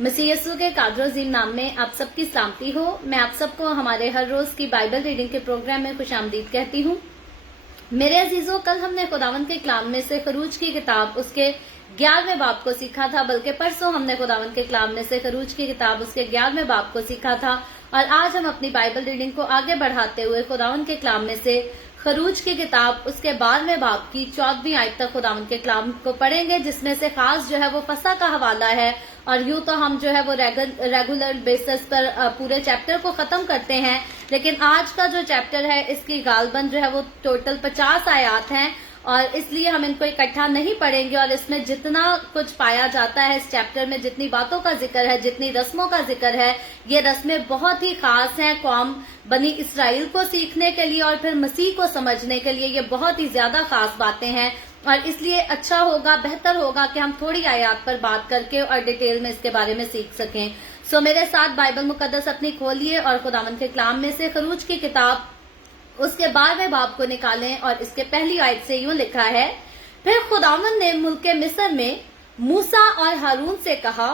मसीह यीशु के कादर अजीम नाम में आप सबकी सलामती हो। मैं आप सबको हमारे हर रोज की बाइबल रीडिंग के प्रोग्राम में खुशामदीद कहती हूँ। मेरे अजीजों, कल हमने खुदावंद के कलाम में से खरूज की किताब उसके 11वें बाब को सीखा था, बल्कि परसों हमने खुदावंद के कलाम में से खरूज की किताब उसके 11वें बाब को सीखा था। और आज हम अपनी बाइबल रीडिंग को आगे बढ़ाते हुए खुदावंद के कलाम में से खरूज की किताब उसके 12वें बाब की 14वीं आयत तक खुदावंद के कलाम को पढ़ेंगे, जिसमें से खास जो है वो फसा का हवाला है। और यूं तो हम जो है वो रेगुलर बेसिस पर पूरे चैप्टर को खत्म करते हैं, लेकिन आज का जो चैप्टर है इसकी गालबन जो है वो टोटल 50 आयात हैं, और इसलिए हम इनको इकट्ठा नहीं पढ़ेंगे। और इसमें जितना कुछ पाया जाता है इस चैप्टर में, जितनी बातों का जिक्र है, जितनी रस्मों का जिक्र है, ये रस्में बहुत ही खास हैं कौम बनी इसराइल को सीखने के लिए और फिर मसीह को समझने के लिए। ये बहुत ही ज्यादा खास बातें हैं और इसलिए अच्छा होगा, बेहतर होगा कि हम थोड़ी आयत पर बात करके और डिटेल में इसके बारे में सीख सकें। सो मेरे साथ बाइबल मुकद्दस अपनी खोलिए और खुदावंद के कलाम में से खरूज की किताब उसके 12वें बाब को निकालें। और इसके पहली आयत से यूं लिखा है, फिर खुदावंद ने मुल्के मिस्र में मूसा और हारून से कहा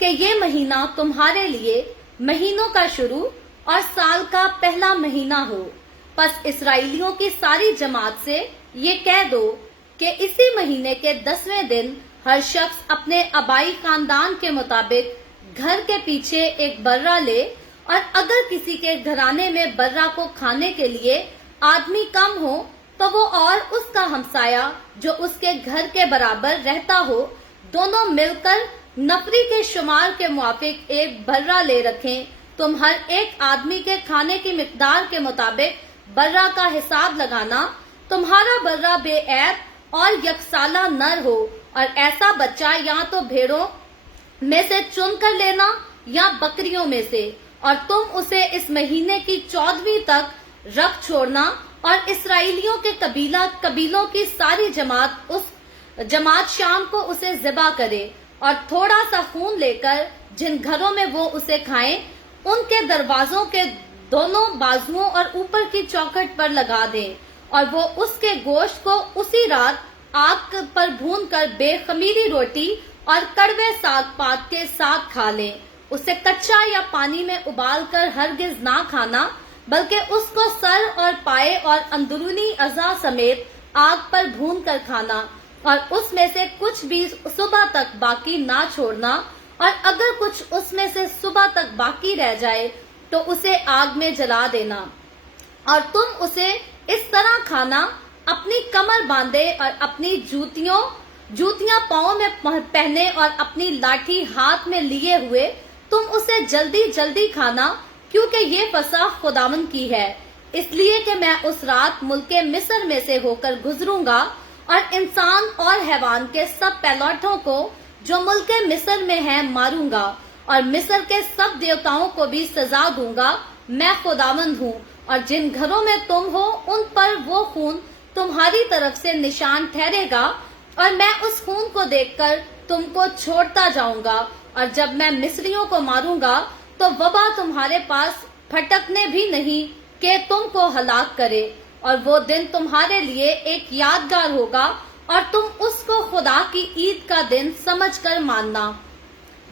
कि ये महीना तुम्हारे लिए महीनों का शुरू और साल का पहला महीना हो। बस इसराइलियों की सारी जमात से ये कह दो कि इसी महीने के 10वें दिन हर शख्स अपने आबाई खानदान के मुताबिक घर के पीछे एक बर्रा ले, और अगर किसी के घराने में बर्रा को खाने के लिए आदमी कम हो तो वो और उसका हमसाया जो उसके घर के बराबर रहता हो, दोनों मिलकर नफरी के शुमार के मुआफिक एक बर्रा ले रखें। तुम हर एक आदमी के खाने की मिकदार के मुताबिक बर्रा का हिसाब लगाना। तुम्हारा बर्रा बेऐब और यकसाला नर हो, और ऐसा बच्चा या तो भेड़ों में से चुन कर लेना या बकरियों में से, और तुम उसे इस महीने की 14वीं तक रख छोड़ना। और इसराइलियों के कबीलों की सारी जमात शाम को उसे ज़िबा करे, और थोड़ा सा खून लेकर जिन घरों में वो उसे खाएं उनके दरवाजों के दोनों बाजुओं और ऊपर की चौखट पर लगा दें, और वो उसके गोश्त को उसी रात आग पर भूनकर बेखमीरी रोटी और कड़वे साग पात के साथ खा लें। उसे कच्चा या पानी में उबाल कर हरगिज ना खाना, बल्कि उसको सर और पाए और अंदरूनी अज़ा समेत आग पर भून कर खाना, और उसमें से कुछ भी सुबह तक बाकी ना छोड़ना। और अगर कुछ उसमें से सुबह तक बाकी रह जाए तो उसे आग में जला देना। और तुम उसे इस तरह खाना, अपनी कमर बांधे और अपनी जूतियां पाँव में पहने और अपनी लाठी हाथ में लिए हुए तुम उसे जल्दी जल्दी खाना, क्योंकि ये फसह खुदावंद की है। इसलिए कि मैं उस रात मुल्के मिस्र में से होकर गुजरूंगा और इंसान और हैवान के सब पैलौठों को जो मुल्के मिस्र में हैं मारूंगा, और मिस्र के सब देवताओं को भी सजा दूंगा। मैं खुदावंद हूँ। और जिन घरों में तुम हो उन पर वो खून तुम्हारी तरफ से निशान ठहरेगा, और मैं उस खून को देखकर तुमको छोड़ता जाऊंगा। और जब मैं मिस्रियों को मारूंगा तो वबा तुम्हारे पास फटकने भी नहीं कि तुमको हलाक करे। और वो दिन तुम्हारे लिए एक यादगार होगा, और तुम उसको खुदा की ईद का दिन समझकर मानना।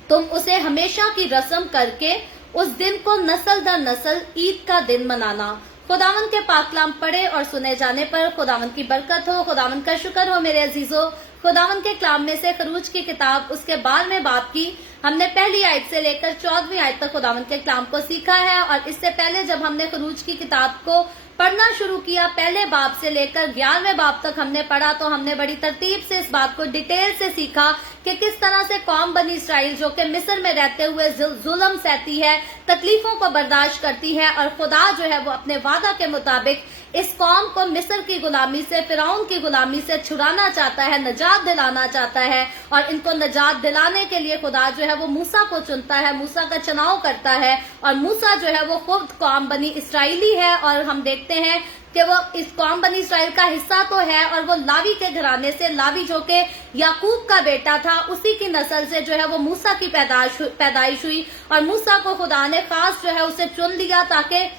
तुम उसे हमेशा की रस्म करके उस दिन को नस्ल दर नस्ल ईद का दिन मनाना। खुदावंद के पाक कलाम पढ़े और सुने जाने पर खुदावंद की बरकत हो, खुदावंद का शुक्र हो। मेरे अजीजों, खुदावंद के कलाम में से खरूज की किताब उसके 12वें बाब की हमने पहली आयत से लेकर 14वीं आयत तक खुदावंद के कलाम को सीखा है। और इससे पहले जब हमने खरूज की किताब को पढ़ना शुरू किया, पहले बाब से लेकर 11वें बाब तक हमने पढ़ा, तो हमने बड़ी तरतीब से इस बात को डिटेल से सीखा कि किस तरह से कौम बनी इसराइल जो कि मिस्र में रहते हुए जुल्म सहती है, तकलीफों को बर्दाश्त करती है, और खुदा जो है वो अपने वादा के मुताबिक इस कौम को मिस्र की गुलामी से, फिरौन की गुलामी से छुड़ाना चाहता है, निजात दिलाना चाहता है। और इनको निजात दिलाने के लिए खुदा जो है वो मूसा को चुनता है, मूसा का चुनाव करता है, और मूसा जो है वो खुद कौम बनी इसराइली है। और हम देखते हैं कि वो इस कौम बनी इसराइल का हिस्सा तो है, और वो लावी के घराने से, लावी जो कि याकूब का बेटा था, उसी की नस्ल से जो है वो मूसा की पैदाइश हुई। और मूसा को खुदा ने खास जो है उसे चुन लिया ताकि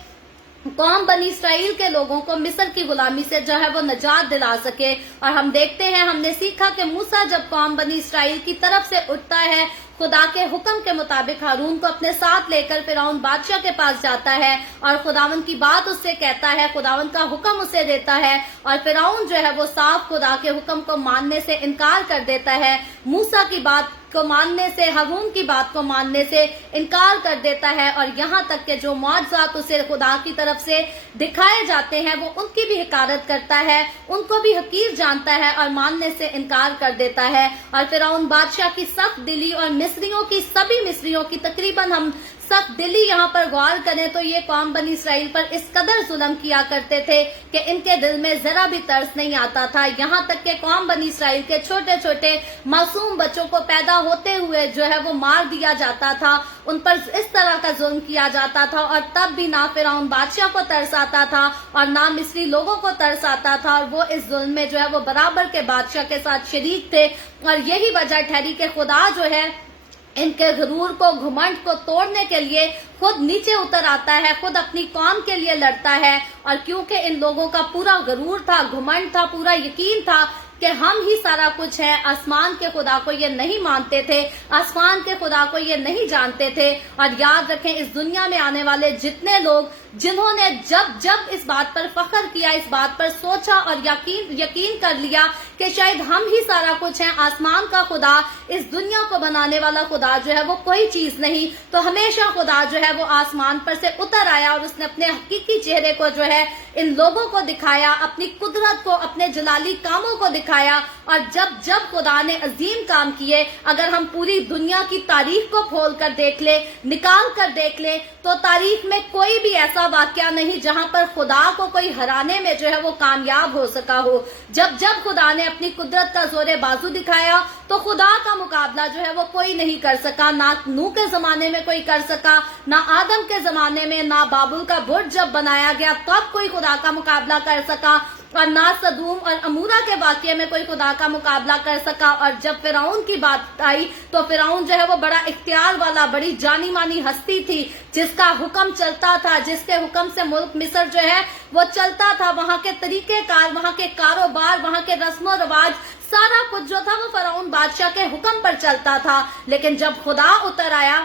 कौम बनी इसराइल के लोगों को मिस्र की गुलामी से जो है वो निजात दिला सके। और हम देखते हैं, हमने सीखा कि मूसा जब कौम बनी इसराइल की तरफ से उठता है, خدا کے حکم کے مطابق ہارون کو اپنے ساتھ لے کر فرعون بادشاہ کے پاس جاتا ہے اور خداوند کی بات اس سے کہتا ہے، خداوند کا حکم اسے دیتا ہے، اور فرعون جو ہے وہ صاف خدا کے حکم کو ماننے سے انکار کر دیتا ہے، موسیٰ کی بات کو ماننے سے، ہارون کی بات کو ماننے سے انکار کر دیتا ہے، اور یہاں تک کہ جو معجزات اسے خدا کی طرف سے دکھائے جاتے ہیں وہ ان کی بھی حقارت کرتا ہے، ان کو بھی حقیر جانتا ہے اور ماننے سے انکار کر دیتا ہے۔ اور فرعون بادشاہ کی سخت دلی اور سبھی مصریوں کی تقریباً ہم سخت دلی یہاں پر غور کریں تو یہ قوم بنی اسرائیل پر اس قدر ظلم کیا کرتے تھے کہ ان کے دل میں ذرا بھی ترس نہیں آتا تھا، یہاں تک کہ قوم بنی اسرائیل کے چھوٹے چھوٹے معصوم بچوں کو پیدا ہوتے ہوئے جو ہے وہ مار دیا جاتا تھا، ان پر اس طرح کا ظلم کیا جاتا تھا، اور تب بھی نہ فرعون بادشاہ کو ترس آتا تھا اور نہ مصری لوگوں کو ترس آتا تھا، اور وہ اس ظلم میں جو ہے وہ برابر کے بادشاہ کے ساتھ شریک تھے، اور یہی وجہ ٹھہری کہ خدا جو ہے ان کے غرور کو، گھمنڈ کو توڑنے کے لیے خود نیچے اتر آتا ہے، خود اپنی قوم کے لیے لڑتا ہے، اور کیونکہ ان لوگوں کا پورا غرور تھا، گھمنڈ تھا، پورا یقین تھا کہ ہم ہی سارا کچھ ہے، آسمان کے خدا کو یہ نہیں مانتے تھے، آسمان کے خدا کو یہ نہیں جانتے تھے۔ اور یاد رکھیں اس دنیا میں آنے والے جتنے لوگ جنہوں نے جب اس بات پر فخر کیا، اس بات پر سوچا اور یقین کر لیا کہ شاید ہم ہی سارا کچھ ہیں، آسمان کا خدا، اس دنیا کو بنانے والا خدا جو ہے وہ کوئی چیز نہیں، تو ہمیشہ خدا جو ہے وہ آسمان پر سے اتر آیا اور اس نے اپنے حقیقی چہرے کو جو ہے ان لوگوں کو دکھایا، اپنی قدرت کو، اپنے جلالی کاموں کو دکھایا۔ اور جب خدا نے عظیم کام کیے، اگر ہم پوری دنیا کی تاریخ کو کھول کر دیکھ لیں، نکال کر دیکھ لیں، تو تاریخ میں کوئی بھی ایسا واقعہ نہیں جہاں پر خدا کو کوئی ہرانے میں جو ہے وہ کامیاب ہو سکا ہو۔ جب خدا نے اپنی قدرت کا زور بازو دکھایا تو خدا کا مقابلہ جو ہے وہ کوئی نہیں کر سکا، نہ نوح کے زمانے میں کوئی کر سکا، نہ آدم کے زمانے میں، نہ بابل کا برج جب بنایا گیا تب کوئی خدا کا مقابلہ کر سکا، اور نہ صدوم اور عمورہ کے واقعے میں کوئی خدا کا مقابلہ کر سکا۔ اور جب فرعون کی بات آئی تو فرعون جو ہے وہ بڑا اختیار والا، بڑی جانی مانی ہستی تھی، جس کا حکم چلتا تھا، جس کے حکم سے ملک مصر جو ہے وہ چلتا تھا، وہاں کے طریقہ کار، وہاں کے کاروبار، وہاں کے رسم و رواج، سارا کچھ جو تھا وہ فرعون بادشاہ کے حکم پر چلتا تھا۔ لیکن جب خدا اتر آیا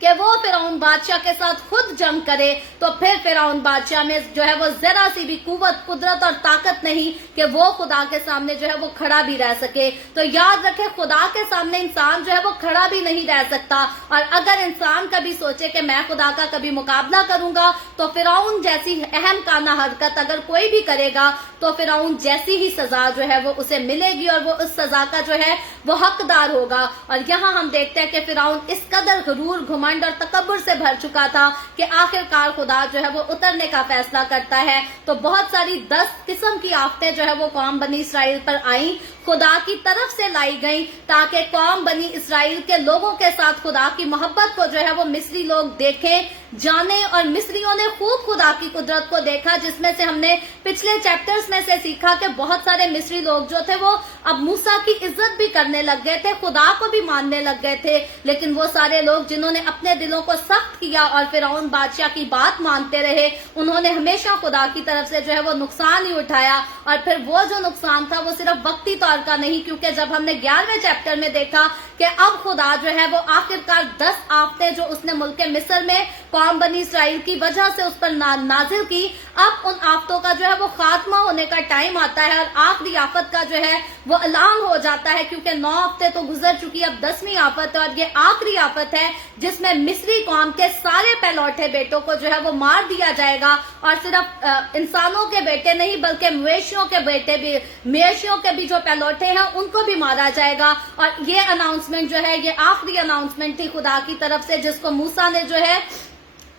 کہ وہ فرعون بادشاہ کے ساتھ خود جنگ کرے تو پھر فرعون بادشاہ میں جو ہے وہ ذرا سی بھی قوت، قدرت اور طاقت نہیں کہ وہ خدا کے سامنے جو ہے وہ کھڑا بھی رہ سکے۔ تو یاد رکھے خدا کے سامنے انسان جو ہے وہ کھڑا بھی نہیں رہ سکتا، اور اگر انسان کبھی سوچے کہ میں خدا کا کبھی مقابلہ کروں گا تو فرعون جیسی اہم کانہ حرکت اگر کوئی بھی کرے گا تو فرعون جیسی ہی سزا جو ہے وہ اسے ملے گی، اور وہ اس سزا کا جو ہے وہ حقدار ہوگا۔ اور یہاں ہم دیکھتے ہیں کہ فرعون اس قدر غرور، گھمنڈ اور تکبر سے بھر چکا تھا کہ آخرکار خدا جو ہے وہ اترنے کا فیصلہ کرتا ہے۔ تو بہت ساری 10 قسم کی آفتیں جو ہے وہ قوم بنی اسرائیل پر آئیں، خدا کی طرف سے لائی گئیں، تاکہ قوم بنی اسرائیل کے لوگوں کے ساتھ خدا کی محبت کو جو ہے وہ مصری لوگ دیکھیں، جانیں، اور مصریوں نے خوب خدا کی قدرت کو دیکھا، جس میں سے ہم نے پچھلے چیپٹرز میں سے سیکھا کہ بہت سارے مصری لوگ جو تھے وہ اب موسیٰ کی عزت بھی کرنے لگ گئے تھے، خدا کو بھی ماننے لگ گئے تھے، لیکن وہ سارے لوگ جنہوں نے اپنے دلوں کو سخت کیا اور فرعون بادشاہ کی بات مانتے رہے، انہوں نے ہمیشہ خدا کی طرف سے جو ہے وہ نقصان ہی اٹھایا، اور پھر وہ جو نقصان تھا وہ صرف وقتی طور کا نہیں، کیونکہ جب ہم نے 11ویں چیپٹر میں دیکھا کہ اب خدا جو ہے وہ آخرکار 10 آفتیں جو اس نے ملک مصر میں قوم بنی اسرائیل کی وجہ سے اس پر نازل کی، اب ان آفتوں کا جو ہے وہ خاتمہ ہونے کا ٹائم آتا ہے، اور آخری آفت کا جو ہے وہ اعلان ہو جاتا ہے، کیونکہ 9 ہفتے تو گزر چکی، اب 10ویں آفت ہے، اور یہ آخری آفت ہے جس میں مصری قوم کے سارے پہلوٹے بیٹوں کو جو ہے وہ مار دیا جائے گا، اور صرف انسانوں کے بیٹے نہیں بلکہ مویشیوں کے بیٹے بھی، مویشیوں کے بھی جو پہلوٹے ہیں ان کو بھی مارا جائے گا۔ اور یہ اناؤنسمنٹ جو ہے یہ آخری اناؤنسمنٹ تھی خدا کی طرف سے، جس کو موسیٰ نے جو ہے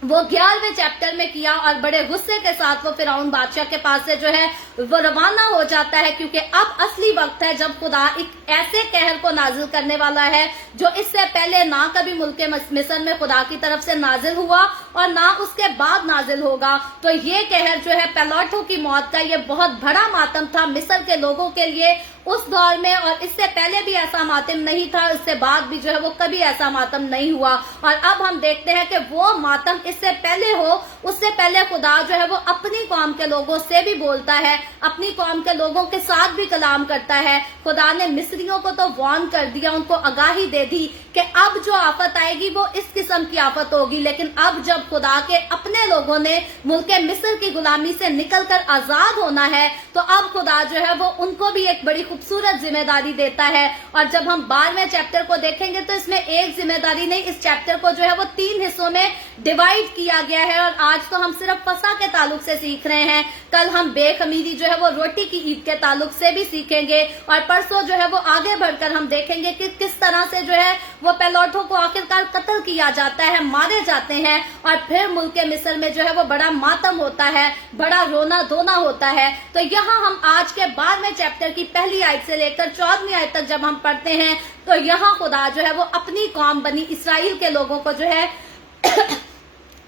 وہ 11ویں چیپٹر میں کیا، اور بڑے غصے کے ساتھ وہ فرعون بادشاہ کے پاس سے جو ہے وہ روانہ ہو جاتا ہے، کیونکہ اب اصلی وقت ہے جب خدا ایک ایسے قہر کو نازل کرنے والا ہے جو اس سے پہلے نہ کبھی ملک مصر میں خدا کی طرف سے نازل ہوا اور نہ اس کے بعد نازل ہوگا۔ تو یہ قہر جو ہے پیلوٹوں کی موت کا، یہ بہت بڑا ماتم تھا مصر کے لوگوں کے لیے اس دور میں، اور اس سے پہلے بھی ایسا ماتم نہیں تھا، اس سے بعد بھی جو ہے وہ کبھی ایسا ماتم نہیں ہوا۔ اور اب ہم دیکھتے ہیں کہ وہ ماتم اس سے پہلے ہو، اس سے پہلے خدا جو ہے وہ اپنی قوم کے لوگوں سے بھی بولتا ہے، اپنی قوم کے لوگوں کے ساتھ بھی کلام کرتا ہے۔ خدا نے مصریوں کو تو وارن کر دیا، ان کو آگاہی دے دی کہ اب جو आफत आएगी वो इस किस्म की आफत होगी, लेकिन अब जब खुदा के अपने लोगों ने मुल्क मिस्र की गुलामी से निकलकर आजाद होना है, तो अब खुदा जो है वो उनको भी एक बड़ी खूबसूरत जिम्मेदारी देता है। और जब हम 12वें चैप्टर को देखेंगे तो इसमें एक जिम्मेदारी नहीं, इस चैप्टर को जो है वो 3 हिस्सों में डिवाइड किया गया है। और आज तो हम सिर्फ फसा के ताल्लुक से सीख रहे हैं, कल हम बेखमीरी जो है वो रोटी की ईद के ताल्लुक से भी सीखेंगे, और परसों जो है वो आगे बढ़कर हम देखेंगे कि किस तरह से जो है वो पैलौठों को आखिरकार कत्ल किया जाता है, मारे जाते हैं, और फिर मुल्क मिस्र में जो है वो बड़ा मातम होता है, बड़ा रोना धोना होता है। तो यहाँ हम आज के 12वें चैप्टर की पहली आयत से लेकर 14वीं आयत तक जब हम पढ़ते हैं तो यहाँ खुदा जो है वो अपनी कौम बनी इसराइल के लोगों को जो है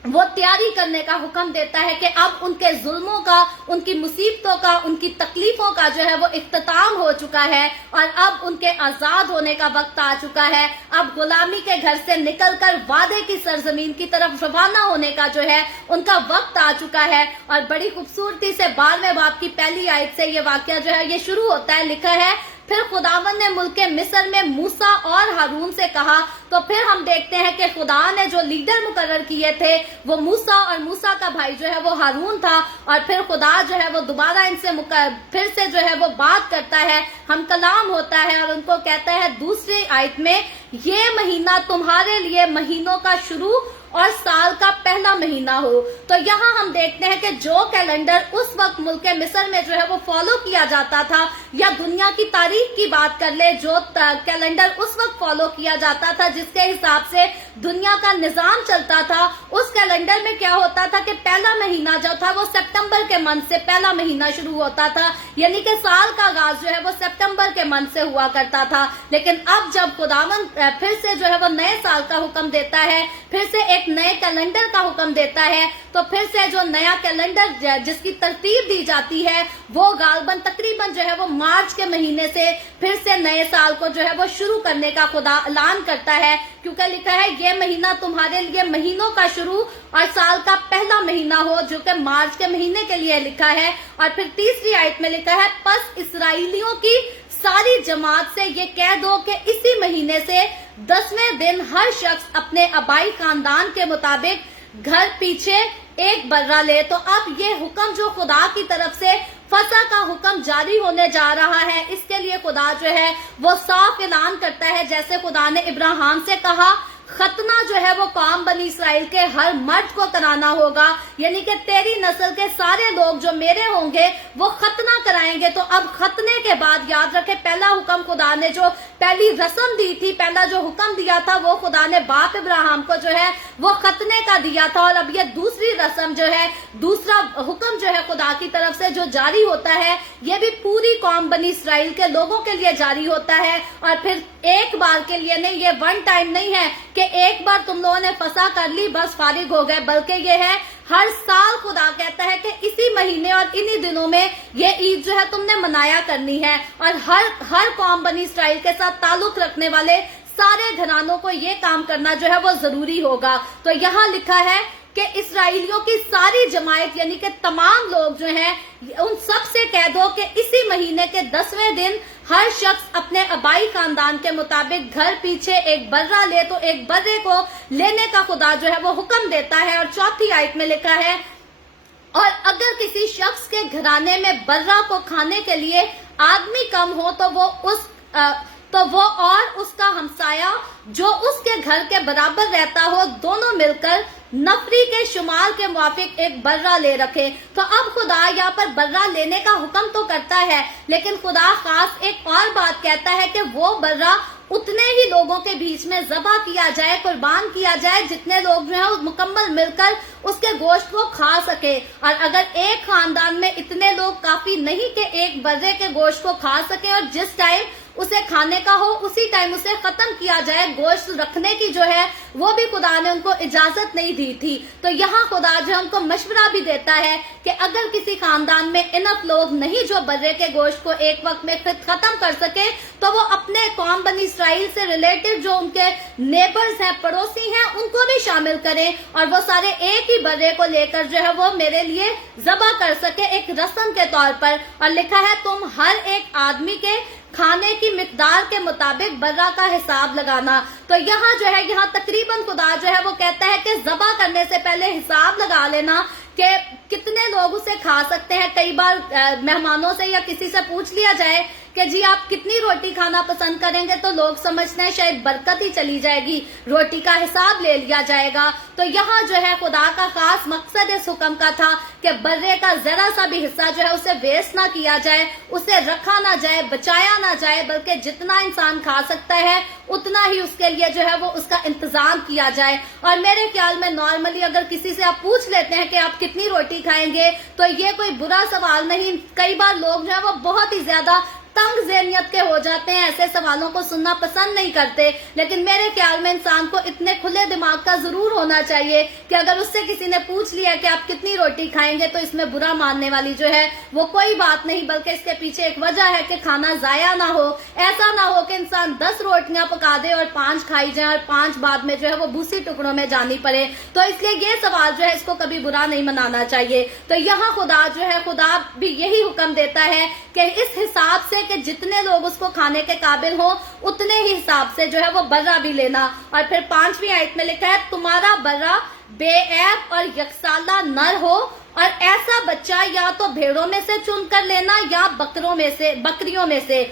वो तैयारी करने का हुक्म देता है कि अब उनके जुल्मों का, उनकी मुसीबतों का, उनकी तकलीफों का जो है वो इख्तिताम हो चुका है और अब उनके आजाद होने का वक्त आ चुका है। अब गुलामी के घर से निकलकर वादे की सरजमीन की तरफ रवाना होने का जो है उनका वक्त आ चुका है। और बड़ी खूबसूरती से 12वें बाब की पहली आयत से ये वाकया जो है ये शुरू होता है। लिखा है, फिर खुदावन ने मुल्क मिस्र में मूसा और हारून से कहा। तो फिर हम देखते हैं कि खुदा ने जो लीडर मुकर्रर किए थे वो मूसा और मूसा का भाई जो है वो हारून था। और फिर खुदा जो है वो दोबारा इनसे फिर से जो है वो बात करता है, हम कलाम होता है और उनको कहता है दूसरी आयत में, ये महीना तुम्हारे लिए महीनों का शुरू और साल का पहला महीना हो। तो यहाँ हम देखते हैं कि जो कैलेंडर उस वक्त मुल्क मिस्र में जो है वो फॉलो किया जाता था, या दुनिया की तारीख की बात कर ले, जो कैलेंडर उस वक्त फॉलो किया जाता था जिसके हिसाब से दुनिया का निजाम चलता था, उस कैलेंडर में क्या होता था कि पहला महीना जो था वो सितंबर के मंथ से पहला महीना शुरू होता था, यानी कि साल का आगाज जो है वो सितंबर के मंथ से हुआ करता था। लेकिन अब जब खुदावन फिर से जो है वो नए साल का हुक्म देता है, फिर से एक नए कैलेंडर का हुक्म देता है, तो फिर से जो नया कैलेंडर जिसकी तरतीब दी जाती है वो गालबन तकरीबन जो है वो मार्च के महीने से फिर से नए साल को जो है वो शुरू करने का खुदा ऐलान करता है, क्योंकि लिखा है ये महीना तुम्हारे लिए महीनों का शुरू और साल का पहला महीना हो, जो कि मार्च के महीने के लिए लिखा है। और फिर तीसरी आयत में लिखा है, पस इसराइलियों की सारी जमात से ये कह दो कि इसी महीने से 10वें दिन हर शख्स अपने आबाई खानदान के मुताबिक घर पीछे एक बर्रा ले। तो अब ये हुक्म जो खुदा की तरफ से फसा का हुक्म जारी होने जा रहा है, इसके लिए खुदा जो है वो साफ ऐलान करता है, जैसे खुदा ने इब्राहिम से कहा खतना जो है वो कौम बनी इसराइल के हर मर्द को कराना होगा, यानी कि तेरी नस्ल के सारे लोग जो मेरे होंगे वो खतना कराएंगे। तो अब खतने के बाद याद रखे, पहला हुक्म खुदा ने जो पहली रस्म दी थी, पहला जो हुक्म दिया था वो खुदा ने बाप इब्राहिम को जो है वो खतने का दिया था, और अब ये दूसरी रस्म जो है, दूसरा हुक्म जो है खुदा की तरफ से जो जारी होता है, ये भी पूरी कौम बनी इसराइल के लोगों के लिए जारी होता है। और फिर एक बार के लिए नहीं, ये वन टाइम नहीं है कि एक बार तुम लोगों ने फसा कर ली बस फारिग हो गए, बल्कि ये है हर साल खुदा कहता है कि इसी महीने और इन्हीं दिनों में ये ईद जो है तुमने मनाया करनी है। और हर कौम बनी इसराइल के साथ ताल्लुक रखने वाले सारे घरानों को ये काम करना जो है वो जरूरी होगा। तो यहाँ लिखा है कि इसराइलियों की सारी जमायत यानी कि तमाम लोग जो हैं उन सब से कह दो कि इसी महीने के 10वें दिन हर शख्स अपने आबाई खानदान के मुताबिक घर पीछे एक बर्रा ले। तो एक बर्रे को लेने का खुदा जो है वो हुक्म देता है। और चौथी आयत में लिखा है, और अगर किसी शख्स के घराने में बर्रा को खाने के लिए आदमी कम हो तो वो और उसका हमसाया जो उसके घर के बराबर रहता हो, दोनों मिलकर नफरी के शुमार के मुआफिक एक बर्रा ले रखे। तो अब खुदा यहाँ पर बर्रा लेने का हुक्म तो करता है, लेकिन खुदा खास एक और बात कहता है कि वो बर्रा उतने ही लोगों के बीच में ज़बा किया जाए, कुर्बान किया जाए, जितने लोग जो है मुकम्मल मिलकर उसके गोश्त को खा सके। और अगर एक खानदान में इतने लोग काफी नहीं कि एक बर्रे के गोश्त को खा सके, और जिस टाइम उसे खाने का हो उसी टाइम उसे खत्म किया जाए, गोश्त रखने की जो है वो भी खुदा ने उनको इजाजत नहीं दी थी। तो यहाँ खुदा जो हमको मशवरा भी देता है कि अगर किसी खानदान में इनफ लोग नहीं जो बर्रे के गोश्त को एक वक्त में खत्म कर सके, तो वो अपने कौम बनी इसराइल से रिलेटेड जो उनके नेबर्स हैं, पड़ोसी हैं, उनको भी शामिल करें और वो सारे एक ही बर्रे को लेकर जो है वो मेरे लिए ज़बह कर सके एक रस्म के तौर पर। और लिखा है, तुम हर एक आदमी के کھانے کی مقدار کے مطابق برہ کا حساب لگانا. تو یہاں جو ہے یہاں تقریباً خدا جو ہے وہ کہتا ہے کہ ذبح کرنے سے پہلے حساب لگا لینا کہ کتنے لوگ اسے کھا سکتے ہیں. کئی بار مہمانوں سے یا کسی سے پوچھ لیا جائے کہ جی آپ کتنی روٹی کھانا پسند کریں گے تو لوگ سمجھتے ہیں شاید برکت ہی چلی جائے گی, روٹی کا حساب لے لیا جائے گا. تو یہاں جو ہے خدا کا خاص مقصد اس حکم کا تھا کہ برے کا ذرا سا بھی حصہ جو ہے اسے ویسٹ نہ کیا جائے, اسے رکھا نہ جائے, بچایا نہ جائے, بلکہ جتنا انسان کھا سکتا ہے اتنا ہی اس کے لیے جو ہے وہ اس کا انتظام کیا جائے. اور میرے خیال میں نارملی اگر کسی سے آپ پوچھ لیتے ہیں کہ آپ کتنی روٹی کھائیں گے تو یہ کوئی برا سوال نہیں. کئی بار لوگ جو ہے وہ بہت ہی زیادہ تنگ ذہنیت کے ہو جاتے ہیں, ایسے سوالوں کو سننا پسند نہیں کرتے. لیکن میرے خیال میں انسان کو اتنے کھلے دماغ کا ضرور ہونا چاہیے کہ اگر اس سے کسی نے پوچھ لیا کہ آپ کتنی روٹی کھائیں گے تو اس میں برا ماننے والی جو ہے وہ کوئی بات نہیں, بلکہ اس کے پیچھے ایک وجہ ہے کہ کھانا ضائع نہ ہو. ایسا نہ ہو کہ انسان 10 روٹیاں پکا دے اور 5 کھائی جائیں اور 5 بعد میں جو ہے وہ بھوسی ٹکڑوں میں جانی پڑے. تو اس لیے یہ سوال جو ہے اس کو کبھی برا نہیں منانا چاہیے. تو یہاں خدا جو ہے خدا بھی یہی حکم دیتا ہے کہ اس حساب سے کہ جتنے لوگ اس کو کھانے کے قابل ہوں اتنے ہی حساب سے جو ہے وہ برہ بھی لینا. اور پھر 5ویں آیت میں لکھا ہے تمہارا برہ بے عیب اور یکسالہ نر ہو, اور ایسا بچہ یا تو بھیڑوں میں سے چن کر لینا یا بکریوں میں سے.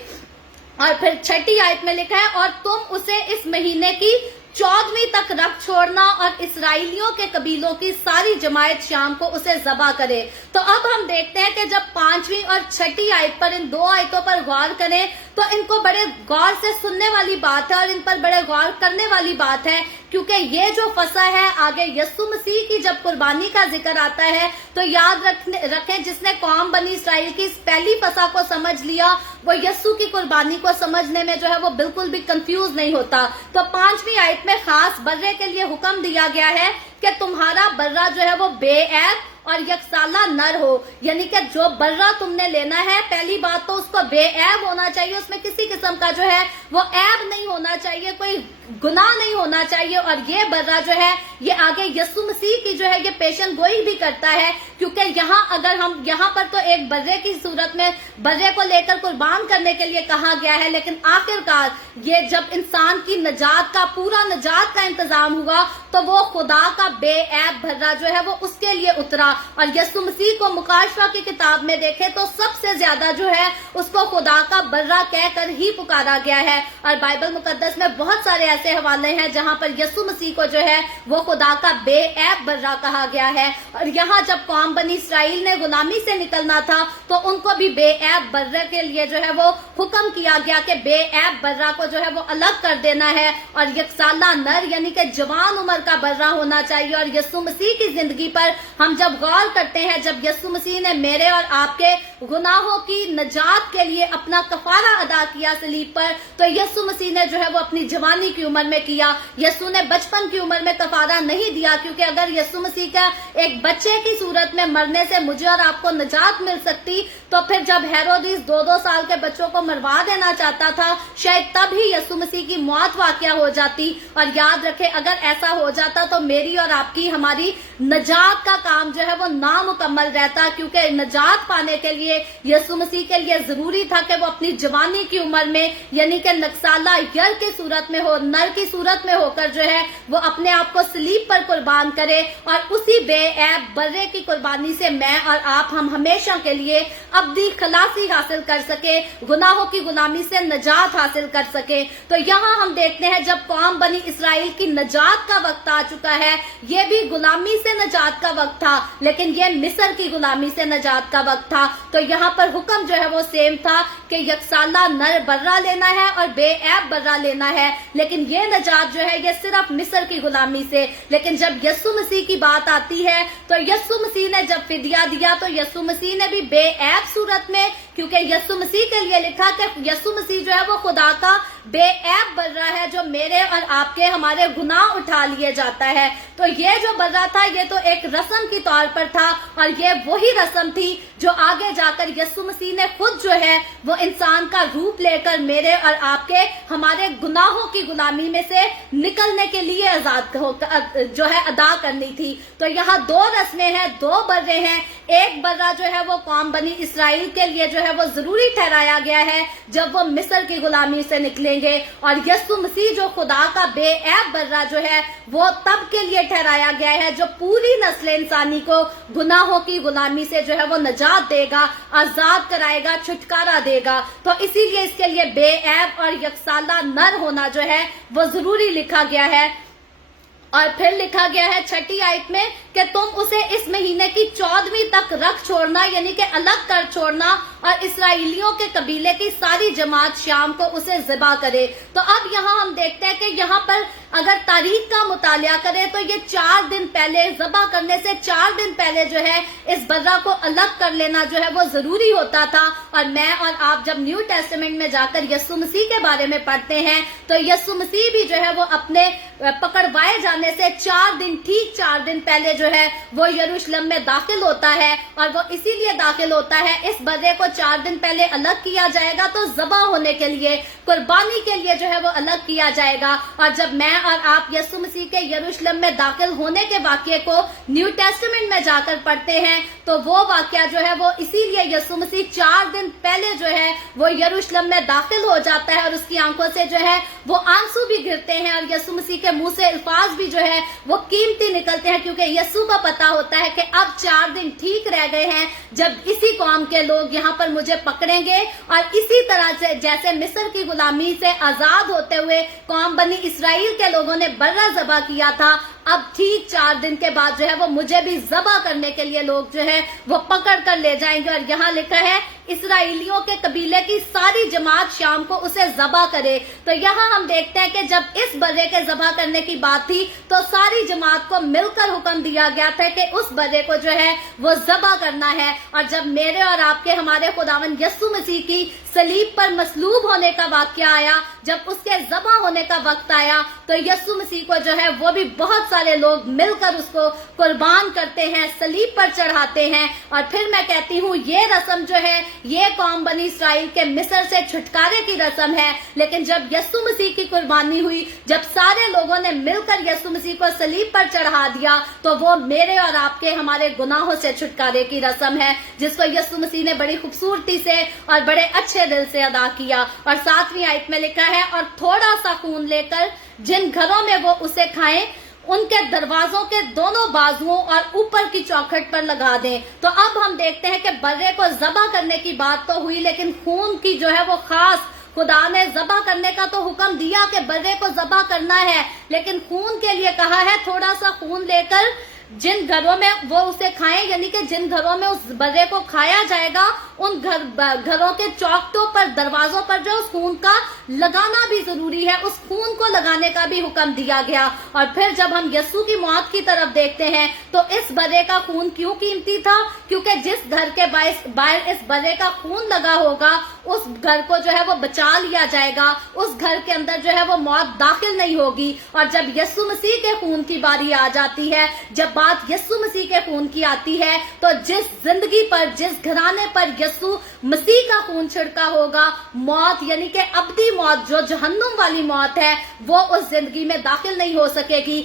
اور پھر 6 آیت میں لکھا ہے اور تم اسے اس مہینے کی 14ویں تک رکھ چھوڑنا, اور اسرائیلیوں کے قبیلوں کی ساری جماعت شام کو اسے ذبح کرے. تو اب ہم دیکھتے ہیں کہ جب 5ویں اور 6 آیت پر ان 2 آیتوں پر غور کریں تو ان کو بڑے غور سے سننے والی بات ہے اور ان پر بڑے غور کرنے والی بات ہے, کیونکہ یہ جو فصح ہے آگے یسوع مسیح کی جب قربانی کا ذکر آتا ہے تو یاد رکھیں جس نے قوم بنی اسرائیل کی اس پہلی فصح کو سمجھ لیا وہ یسوع کی قربانی کو سمجھنے میں جو ہے وہ بالکل بھی کنفیوز نہیں ہوتا. تو 5ویں آیت میں خاص برے کے لیے حکم دیا گیا ہے کہ تمہارا برہ جو ہے وہ بے عیب اور یکسالہ نر ہو. یعنی کہ جو برہ تم نے لینا ہے پہلی بات تو اس کو بے عیب ہونا چاہیے, اس میں کسی قسم کا جو ہے وہ عیب نہیں ہونا چاہیے, کوئی گناہ نہیں ہونا چاہیے. اور یہ برہ جو ہے یہ آگے یسوع مسیح کی جو ہے یہ پیشن گوئی بھی کرتا ہے, کیونکہ یہاں پر تو ایک برے کی صورت میں برے کو لے کر قربان کرنے کے لیے کہا گیا ہے, لیکن آخرکار یہ جب انسان کی نجات کا پورا نجات کا انتظام ہوا تو وہ خدا کا بے عیب برہ جو ہے وہ اس کے لیے اترا. اور یسوع مسیح کو مکاشفہ کی کتاب میں دیکھے تو سب سے زیادہ جو ہے اس کو خدا کا برہ کہہ کر ہی پکارا گیا ہے. اور بائبل مقدس میں بہت سارے ایسے حوالے ہیں جہاں پر یسوع مسیح کو جو ہے وہ خدا کا بے عیب برہ کہا گیا ہے. اور یہاں جب قوم بنی اسرائیل نے غلامی سے نکلنا تھا تو ان کو بھی بے عیب برہ کے لیے جو ہے وہ حکم کیا گیا کہ بے عیب برہ کو جو ہے وہ الگ کر دینا ہے, اور یکسالہ نر یعنی کہ جوان عمر کا برہ ہونا چاہیے. اور یسوع مسیح کی زندگی پر ہم جب غور کرتے ہیں, جب یسوع مسیح نے میرے اور آپ کے گناہوں کی نجات کے لیے اپنا کفارہ ادا کیا صلیب پر, تو یسوع مسیح نے جو ہے وہ اپنی جوانی کی عمر میں کیا. یسوع نے بچپن کی عمر میں کفارہ نہیں دیا, کیونکہ اگر یسوع مسیح کا ایک بچے کی صورت میں مرنے سے مجھے اور آپ کو نجات مل سکتی تو پھر جب ہیرودیس 2 سال کے بچوں کو مروا دینا چاہتا تھا شاید تب ہی یسوع مسیح کی موت واقع ہو جاتی. اور یاد رکھیں اگر ایسا ہو جاتا تو میری اور آپ کی ہماری نجات کا کام جو ہے وہ نامکمل رہتا, کیونکہ نجات پانے کے لیے یسوع مسیح کے لیے ضروری تھا کہ وہ اپنی جوانی کی عمر میں یعنی کہ نکسالہ یر کی صورت میں ہو, نر کی صورت میں ہو کر جو ہے وہ اپنے آپ کو صلیب پر قربان کرے, اور اسی بے عیب برے کی قربانی سے میں اور آپ ہم ہمیشہ کے لیے ابدی خلاصی حاصل کر سکے, گناہوں کی غلامی سے نجات حاصل کر سکے. تو یہاں ہم دیکھتے ہیں جب قوم بنی اسرائیل کی نجات کا وقت آ چکا ہے, یہ بھی غلامی سے نجات کا وقت تھا لیکن یہ مصر کی غلامی سے نجات کا وقت تھا. تو یہاں پر حکم جو ہے وہ سیم تھا کہ یکسالہ نر برہ لینا ہے اور بے عیب برہ لینا ہے, لیکن یہ نجات جو ہے یہ صرف مصر کی غلامی سے. لیکن جب یسوع مسیح کی بات آتی ہے تو یسوع مسیح نے جب فدیہ دیا تو یسوع مسیح نے بھی بے عیب صورت میں, کیونکہ یسوع مسیح کے لیے لکھا کہ یسوع مسیح جو ہے وہ خدا کا بے عیب برہ ہے جو میرے اور آپ کے ہمارے گناہ اٹھا لیے جاتا ہے. تو یہ جو برہ تھا یہ تو ایک رسم کی طور پر تھا, اور یہ وہی رسم تھی جو آگے جا کر یسوع مسیح نے خود جو ہے وہ انسان کا روپ لے کر میرے اور آپ کے ہمارے گناہوں کی غلامی میں سے نکلنے کے لیے آزاد جو ہے ادا کرنی تھی. تو یہاں دو رسمیں ہیں, دو برے ہیں. ایک برہ جو ہے وہ قوم بنی اسرائیل کے لیے جو ہے وہ ضروری ٹھہرایا گیا ہے جب وہ مصر کی غلامی سے نکلیں گے, اور یسوع مسیح جو خدا کا بے عیب برہ جو ہے وہ تب کے لیے ٹھہرایا گیا ہے جو پوری نسل انسانی کو گناہوں کی غلامی سے جو ہے وہ نجات دے گا, آزاد کرائے گا, چھٹکارا دے گا. تو اسی لیے اس کے لیے بے عیب اور یکسالہ نر ہونا جو ہے وہ ضروری لکھا گیا ہے. اور پھر لکھا گیا ہے 6 آیت میں کہ تم اسے اس مہینے کی 14ویں تک رکھ چھوڑنا, یعنی کہ الگ کر چھوڑنا, اور اسرائیلیوں کے قبیلے کی ساری جماعت شام کو اسے ذبح کرے. تو اب یہاں ہم دیکھتے ہیں کہ یہاں پر اگر تاریخ کا مطالعہ کرے تو یہ 4 دن پہلے, ذبح کرنے سے 4 دن پہلے جو ہے اس برہ کو الگ کر لینا جو ہے وہ ضروری ہوتا تھا. اور میں اور آپ جب نیو ٹیسٹمنٹ میں جا کر یسوع مسیح کے بارے میں پڑھتے ہیں تو یسوع مسیح بھی جو ہے وہ اپنے پکڑوائے جانے سے 4 دن, ٹھیک 4 دن پہلے جو ہے وہ یروشلم میں داخل ہوتا ہے. اور وہ اسی لیے داخل ہوتا ہے, اس برے کو 4 دن پہلے الگ کیا جائے گا تو ذبح ہونے کے لیے, قربانی کے لیے جو ہے وہ الگ کیا جائے گا. اور جب میں اور آپ یسوع مسیح کے یروشلم میں داخل ہونے کے واقعے کو نیو ٹیسٹمنٹ میں جا کر پڑھتے ہیں تو وہ واقعہ جو ہے وہ اسی لیے یسوع مسیح 4 دن پہلے جو ہے وہ یروشلم میں داخل ہو جاتا ہے, اور اس کی آنکھوں سے جو ہے وہ آنسو بھی گرتے ہیں, اور یسوع مسیح کے منہ سے الفاظ بھی جو ہے وہ قیمتی نکلتے ہیں, کیونکہ یسوع کو پتا ہوتا ہے کہ اب 4 دن ٹھیک رہ گئے ہیں جب اسی قوم کے لوگ یہاں پر مجھے پکڑیں گے. اور اسی طرح سے جیسے مصر کی غلامی سے آزاد ہوتے ہوئے قوم بنی اسرائیل کے لوگوں نے برہ ذبح کیا تھا, اب ٹھیک 4 دن کے بعد جو ہے وہ مجھے بھی ذبح کرنے کے لیے لوگ جو ہے وہ پکڑ کر لے جائیں گے. اور یہاں لکھا ہے اسرائیلیوں کے قبیلے کی ساری جماعت شام کو اسے ذبح کرے. تو یہاں ہم دیکھتے ہیں کہ جب اس برے کے ذبح کرنے کی بات تھی تو ساری جماعت کو مل کر حکم دیا گیا تھا کہ اس برے کو جو ہے وہ ذبح کرنا ہے. اور جب میرے اور آپ کے ہمارے خداوند یسوع مسیح کی صلیب پر مصلوب ہونے کا واقعہ آیا, جب اس کے ذبح ہونے کا وقت آیا تو یسوع مسیح کو جو ہے وہ بھی بہت سارے لوگ مل کر اس کو قربان کرتے ہیں, صلیب پر چڑھاتے ہیں. اور پھر میں کہتی ہوں یہ رسم جو ہے یہ قوم بنی اسرائیل کے مصر سے چھٹکارے کی رسم ہے, لیکن جب یسوع مسیح کی قربانی ہوئی, جب سارے لوگوں نے مل کر یسوع مسیح کو صلیب پر چڑھا دیا تو وہ میرے اور آپ کے ہمارے گناہوں سے چھٹکارے کی رسم ہے, جس کو یسوع مسیح نے بڑی خوبصورتی سے اور بڑے اچھے دل سے ادا کیا. اور 7ویں آیت میں لکھا ہے اور تھوڑا سا خون لے کر جن گھروں میں وہ اسے کھائیں ان کے دروازوں کے دونوں بازوؤں اور اوپر کی چوکھٹ پر لگا دیں. تو اب ہم دیکھتے ہیں کہ برے کو ذبح کرنے کی بات تو ہوئی, لیکن خون کی جو ہے وہ خاص خدا نے ذبح کرنے کا تو حکم دیا کہ برے کو ذبح کرنا ہے, لیکن خون کے لیے کہا ہے تھوڑا سا خون لے کر جن گھروں میں وہ اسے کھائیں, یعنی کہ جن گھروں میں اس برے کو کھایا جائے گا ان گھروں کے چوکھٹوں پر, دروازوں پر جو اس خون کا لگانا بھی ضروری ہے, اس خون کو لگانے کا بھی حکم دیا گیا. اور پھر جب ہم یسوع کی موت کی طرف دیکھتے ہیں تو اس برے کا خون کیوں قیمتی تھا, کیونکہ جس گھر کے باہر اس برے کا خون لگا ہوگا اس گھر کو جو ہے وہ بچا لیا جائے گا, اس گھر کے اندر جو ہے وہ موت داخل نہیں ہوگی. اور جب یسوع مسیح کے خون کی باری آ جاتی ہے, جب بات یسوع مسیح کے خون کی آتی ہے تو جس زندگی پر, جس گھرانے پر یسوع مسیح کا خون چھڑکا ہوگا, موت یعنی کہ ابدی موت جو جہنم والی موت ہے وہ اس زندگی میں داخل نہیں ہو سکے گی.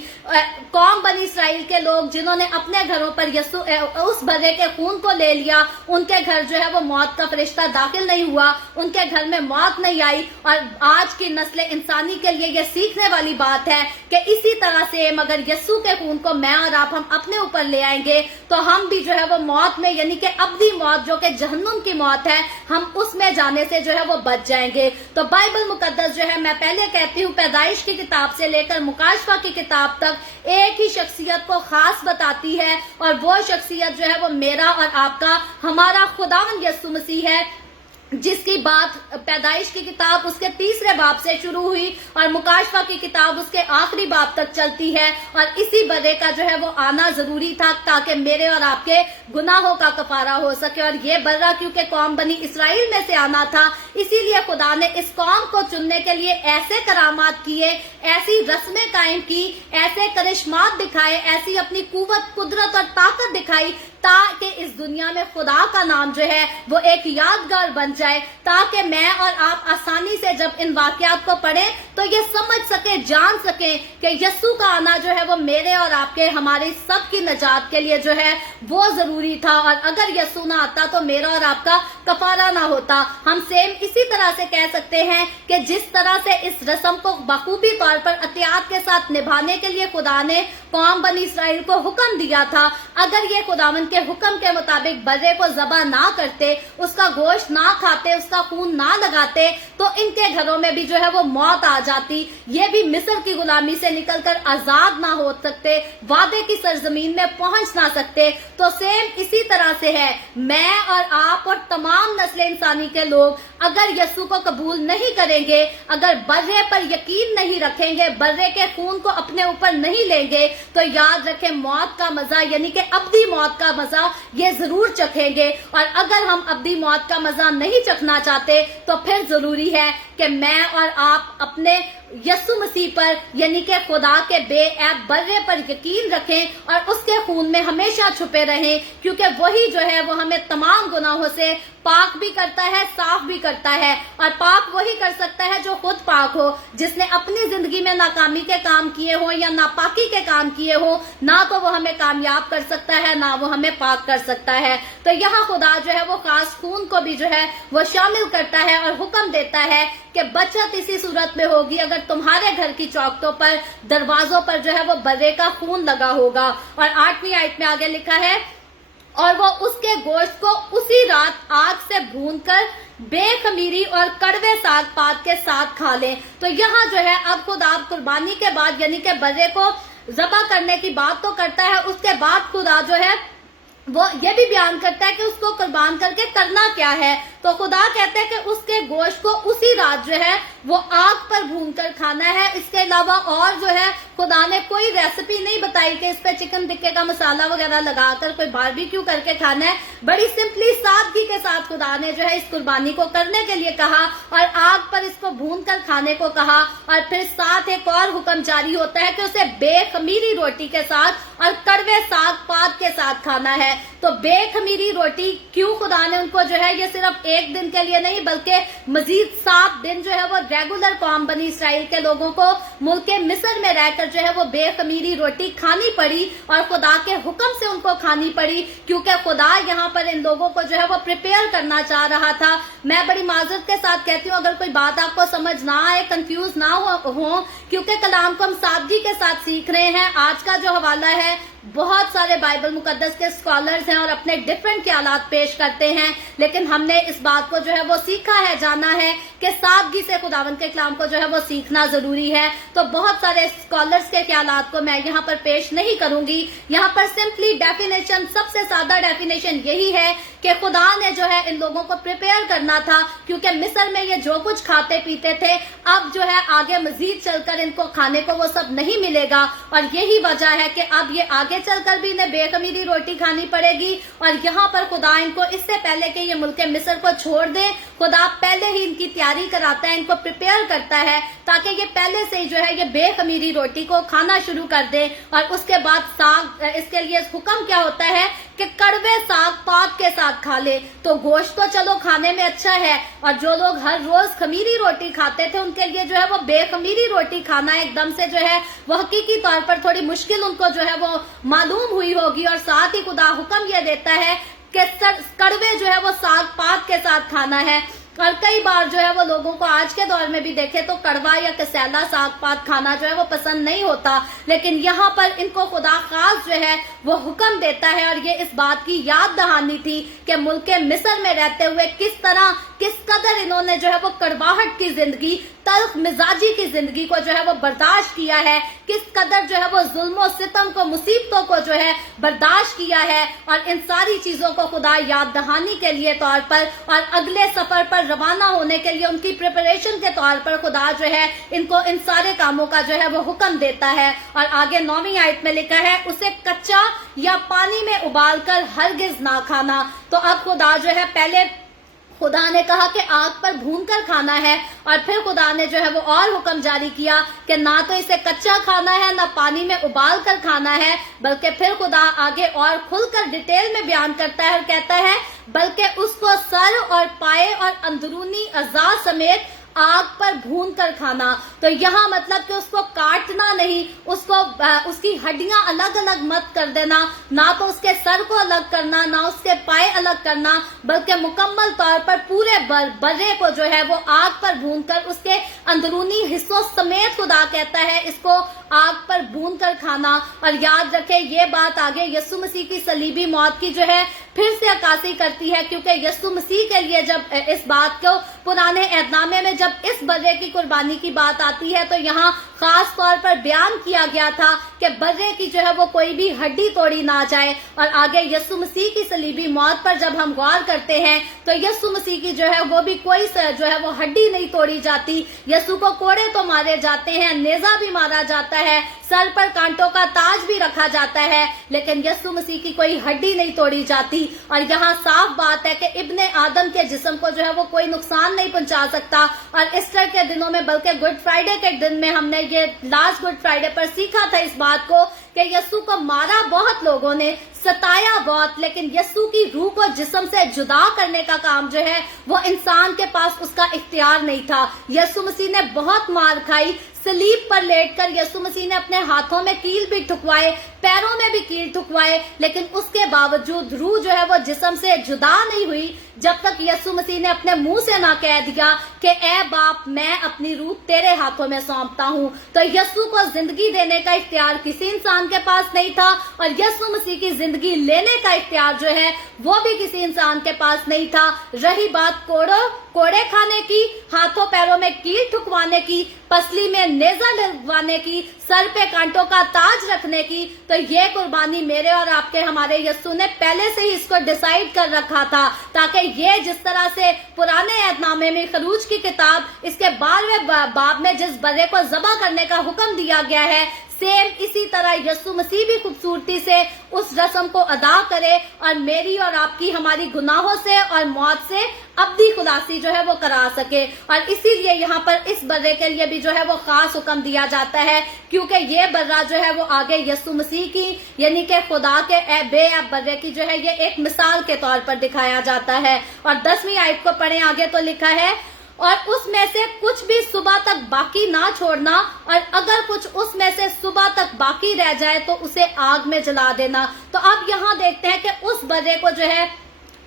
قوم بنی اسرائیل کے لوگ جنہوں نے اپنے گھروں پر یسوع اس برے کے خون کو لے لیا, ان کے گھر جو ہے وہ موت کا فرشتہ داخل نہیں ہوا, ان کے گھر میں موت نہیں آئی. اور آج کی نسل انسانی کے لیے یہ سیکھنے والی بات ہے کہ اسی طرح سے مگر یسوع کے خون کو میں اور آپ ہم اپنے اوپر لے آئیں گے تو ہم بھی جو ہے وہ موت میں, یعنی کہ ابدی موت جو کہ جہنم کی موت ہے, ہم اس میں جانے سے جو ہے وہ بچ جائیں گے. تو بائبل مقدس جو ہے, میں پہلے کہتی ہوں پیدائش کی کتاب سے لے کر مکاشفہ کی کتاب تک ایک ہی شخصیت کو خاص بتاتی ہے, اور وہ شخصیت جو ہے وہ میرا اور آپ کا ہمارا خداوند یسوع مسیح ہے. जिसकी बात पैदाइश की किताब उसके 3 बाब से शुरू हुई और मुकाशफा की किताब उसके आखिरी बाब तक चलती है। और इसी बर्रे का जो है वो आना जरूरी था ताकि मेरे और आपके गुनाहों का कफारा हो सके। और ये बर्रा क्योंकि कौम बनी इसराइल में से आना था, इसीलिए खुदा ने इस कौम को चुनने के लिए ऐसे करामात किए, ऐसी रस्में कायम की, ऐसे करिश्मात दिखाए, ऐसी अपनी कुव्वत, कुदरत और ताकत दिखाई ताकि इस दुनिया में खुदा का नाम जो है वो एक यादगार बन जाए, ताकि मैं और आप आसानी से जब इन वाकयात को पढ़ें तो ये समझ सके, जान सके कि यस्सु का आना जो है वो मेरे और आपके, हमारे सब की नजात के लिए जो है वो जरूरी था। और अगर यस्सु ना आता तो मेरा और आपका कफारा ना होता। हम सेम इसी तरह से कह सकते हैं कि जिस तरह से इस रस्म को बखूबी तौर पर एहतियात के साथ निभाने के लिए खुदा ने कौम बनी इसराइल को हुक्म दिया था, अगर ये खुदावन के हुक्म के मुताबिक बर्रे को ज़बह ना करते, उसका गोश्त ना खाते, उसका खून ना लगाते, तो इनके घरों में भी जो है वो मौत आ जाती। ये भी मिस्र की गुलामी से निकलकर आजाद ना हो सकते, वादे की सरजमीन में पहुंच ना सकते। तो सेम इसी तरह से है, मैं और आप और तमाम नस्ल इंसानी के लोग अगर यस्सु को कबूल नहीं करेंगे, अगर बर्रे पर यकीन नहीं रखेंगे, बर्रे के खून को अपने ऊपर नहीं लेंगे, तो याद रखें मौत का मजा यानी कि अब्दी मौत का मजा ये जरूर चखेंगे। और अगर हम अब्दी मौत का मजा नहीं चखना चाहते तो फिर जरूरी है कि मैं और आप अपने यस्सु मसीह पर यानी कि खुदा के बेऐब बर्रे पर यकीन रखें और उसके खून में हमेशा छुपे रहें, क्योंकि वही जो है वो हमें तमाम गुनाहों से पाक भी करता है, साफ भी करता है। और पाक वही कर सकता है जो खुद पाक हो, जिसने अपनी जिंदगी में नाकामी के काम किए हो या नापाकी के काम किए हो, ना तो वो हमें कामयाब कर सकता है, ना वो हमें पाक कर सकता है। तो यहाँ खुदा जो है वो खास खून को भी जो है वो शामिल करता है और हुक्म देता है कि बचत इसी सूरत में होगी अगर तुम्हारे घर की चौखटों पर, दरवाजों पर जो है वो बर्रे का खून लगा होगा। और 8वीं आयत में आगे लिखा है, और वो उसके गोश्त को उसी रात आग से भूनकर बेखमीरी और कड़वे साग पात के साथ खा लें। तो यहाँ जो है अब खुदा कुर्बानी के बाद यानी कि बर्रे को ज़बह करने की बात तो करता है, उसके बाद खुदा जो है वो ये भी बयान करता है कि उसको कुर्बान करके करना क्या है। तो खुदा कहता है कि उसके गोश्त को उसी रात जो है वो आग पर भूनकर खाना है। इसके अलावा और जो है खुदा ने कोई रेसिपी नहीं बताई कि इस पे चिकन टिक्के का मसाला वगैरह लगाकर कोई बारबेक्यू करके खाना है। बड़ी सिंपली सादगी के साथ खुदा ने जो है इस कुर्बानी को करने के लिए कहा और आग पर इसको भूनकर खाने को कहा। और फिर साथ एक और हुक्म जारी होता है कि उसे बेखमीरी रोटी के साथ और कड़वे साग पात के साथ खाना है। तो बेखमीरी रोटी क्यों खुदा ने उनको जो है ये सिर्फ एक दिन के लिए नहीं बल्कि मजीद 7 दिन जो है वो रेगुलर कौम बनी इसराइल के लोगों को मुल्क मिस्र में रहकर जो है वो बेखमीरी रोटी खानी पड़ी और खुदा के हुक्म से उनको खानी पड़ी, क्योंकि खुदा यहाँ पर इन लोगों को जो है वो प्रिपेयर करना चाह रहा था। मैं बड़ी माजरत के साथ कहती हूँ अगर कोई बात आपको समझ ना आए, कंफ्यूज ना हो, क्योंकि कलाम को हम सादगी के साथ सीख रहे हैं। आज का जो हवाला है बहुत सारे बाइबल मुकद्दस के स्कॉलर्स हैं और अपने डिफरेंट ख्यालात पेश करते हैं, लेकिन हमने इस बात को जो है वो सीखा है, जाना है कि सादगी से खुदावंद के कलाम को जो है वो सीखना जरूरी है। तो बहुत सारे स्कॉलर्स के ख्यालात को मैं यहाँ पर पेश नहीं करूंगी। यहाँ पर सिंपली डेफिनेशन, सबसे सादा डेफिनेशन यही है कि खुदा ने जो है इन लोगों को प्रिपेयर करना था, क्योंकि मिस्र में ये जो कुछ खाते पीते थे अब जो है आगे मजीद चलकर इनको खाने को वो सब नहीं मिलेगा। और यही वजह है कि अब ये आगे चलकर भी इन्हें बेखमीरी रोटी खानी पड़ेगी। और यहाँ पर खुदा इनको इससे पहले कि ये मुल्क मिस्र को छोड़ दे, खुदा पहले ही इनकी तैयारी कराता है, इनको प्रिपेयर करता है ताकि ये पहले से ही जो है ये बेखमीरी रोटी को खाना शुरू कर दे। और उसके बाद साग, इसके लिए हुक्म क्या होता है कि कड़वे साग पात के साथ खा ले। तो गोश्त तो चलो खाने में अच्छा है, और जो लोग हर रोज खमीरी रोटी खाते थे उनके लिए जो है वो बेखमीरी रोटी खाना एकदम से जो है वो हकीकी तौर पर थोड़ी मुश्किल उनको जो है वो मालूम हुई होगी। और साथ ही खुदा हुक्म यह देता है कि कड़वे जो है वो साग पात के साथ खाना है। और कई बार जो है वो लोगों को आज के दौर में भी देखे तो कड़वा या कसैला साग पात खाना जो है वो पसंद नहीं होता, लेकिन यहाँ पर इनको खुदा खास जो है वो हुक्म देता है। और ये इस बात की याद दहानी थी कि मुल्क मिस्र में रहते हुए किस तरह किस कदर इन्होंने जो है वो कड़वाहट की जिंदगी, तल्ख मिजाजी की जिंदगी को जो है वो बर्दाश्त किया है, किस कदर जो है वो जुल्म सितम को, मुसीबतों को जो है बर्दाश्त किया है। और इन सारी चीजों को खुदा याद दहानी के लिए तौर पर और अगले सफर पर रवाना होने के लिए उनकी प्रिपरेशन के तौर पर खुदा जो है इनको इन सारे कामों का जो है वो हुक्म देता है। और आगे 9वीं आयत में लिखा है, उसे कच्चा या पानी में उबालकर हरगिज ना खाना। तो अब खुदा जो है, पहले खुदा ने कहा कि आग पर भूनकर खाना है, और फिर खुदा ने जो है वो और हुक्म जारी किया कि ना तो इसे कच्चा खाना है, ना पानी में उबाल कर खाना है, बल्कि फिर खुदा आगे और खुलकर डिटेल में बयान करता है और कहता है बल्कि उसको सर और पाए और अंदरूनी अज़ा समेत आग पर भून कर खाना। तो यहाँ मतलब कि उसको काटना नहीं, उसको उसकी हड्डियां अलग अलग मत कर देना, ना तो उसके सर को अलग करना, ना उसके पाए अलग करना, बल्कि मुकम्मल तौर पर पूरे बर्रे को जो है वो आग पर भून कर उसके अंदरूनी हिस्सों समेत खुदा कहता है इसको आग पर भून कर खाना। और याद रखें ये बात आगे यीशु मसीह की सलीबी मौत की जो है फिर से अक्कासी करती है, क्योंकि यीशु मसीह के लिए जब इस बात को पुराने एहदनामे में जब इस बर्रे की कुर्बानी की बात आती है तो यहाँ खास तौर पर बयान किया गया था कि बर्रे की जो है वो कोई भी हड्डी तोड़ी ना जाए। और आगे यीशु मसीह की सलीबी मौत पर जब हम गौर करते हैं तो यीशु मसीह की जो है वो भी कोई जो है वो हड्डी नहीं तोड़ी जाती। यीशु को कोड़े तो मारे जाते हैं, नेजा भी मारा जाता है, सर पर कांटों का ताज भी रखा जाता है, लेकिन यीशु मसीह की कोई हड्डी नहीं तोड़ी जाती। और यहाँ साफ बात है कि इब्ने आदम के जिस्म को जो है वो कोई नुकसान नहीं पहुंचा सकता। और ईस्टर के दिनों में, बल्कि गुड फ्राइडे के दिन में हमने ये लास्ट गुड फ्राइडे पर सीखा था इस बात को कि यीशु को मारा बहुत लोगों ने, सताया बहुत, लेकिन यीशु की रूह को जिस्म से जुदा करने का काम जो है वो इंसान के पास उसका इख्तियार नहीं था। यीशु मसीह ने बहुत मार खाई, सलीब पर लेटकर यीशु मसीह ने अपने हाथों में कील भी ठुकवाए, पैरों में भी कील ठुकवाए, लेकिन उसके बावजूद रूह जो है वो जिस्म से जुदा नहीं हुई जब तक यीशु मसीह ने अपने मुंह से ना कह दिया कि ए बाप मैं अपनी रूह तेरे हाथों में सौंपता हूँ। तो यीशु को जिंदगी देने का इख्तियार किसी इंसान के पास नहीं था, और यीशु मसीह की जिंदगी लेने का इख्तियार जो है वो भी किसी इंसान के पास नहीं था। रही बात कोड़े खाने की, हाथों पैरों में कील ठुकवाने की, पसली में नेजा लगवाने की, सर पे कांटों का ताज रखने की, तो ये कुर्बानी मेरे और आपके हमारे यीशु ने पहले से ही इसको डिसाइड कर रखा था, ताकि ये जिस तरह से पुराने एहदनामे में खरूज की किताब इसके 12वें बाब में जिस बर्रे को ज़बह करने का हुक्म दिया गया है, सेम इसी तरह यीशु मसीह भी खूबसूरती से उस रस्म को अदा करे और मेरी और आपकी, हमारी गुनाहों से और मौत से अब्दी खुलासी जो है वो करा सके। और इसीलिए यहाँ पर इस बर्रे के लिए भी जो है वो खास हुक्म दिया जाता है, क्योंकि ये बर्रा जो है वो आगे यीशु मसीह की यानी कि खुदा के बेअब बर्रे की जो है ये एक मिसाल के तौर पर दिखाया जाता है। और 10वीं आयत को पढ़ें, आगे तो लिखा है और उसमें से कुछ भी सुबह तक बाकी ना छोड़ना, और अगर कुछ उसमें से सुबह तक बाकी रह जाए तो उसे आग में जला देना। तो अब यहाँ देखते हैं कि उस बर्रे को जो है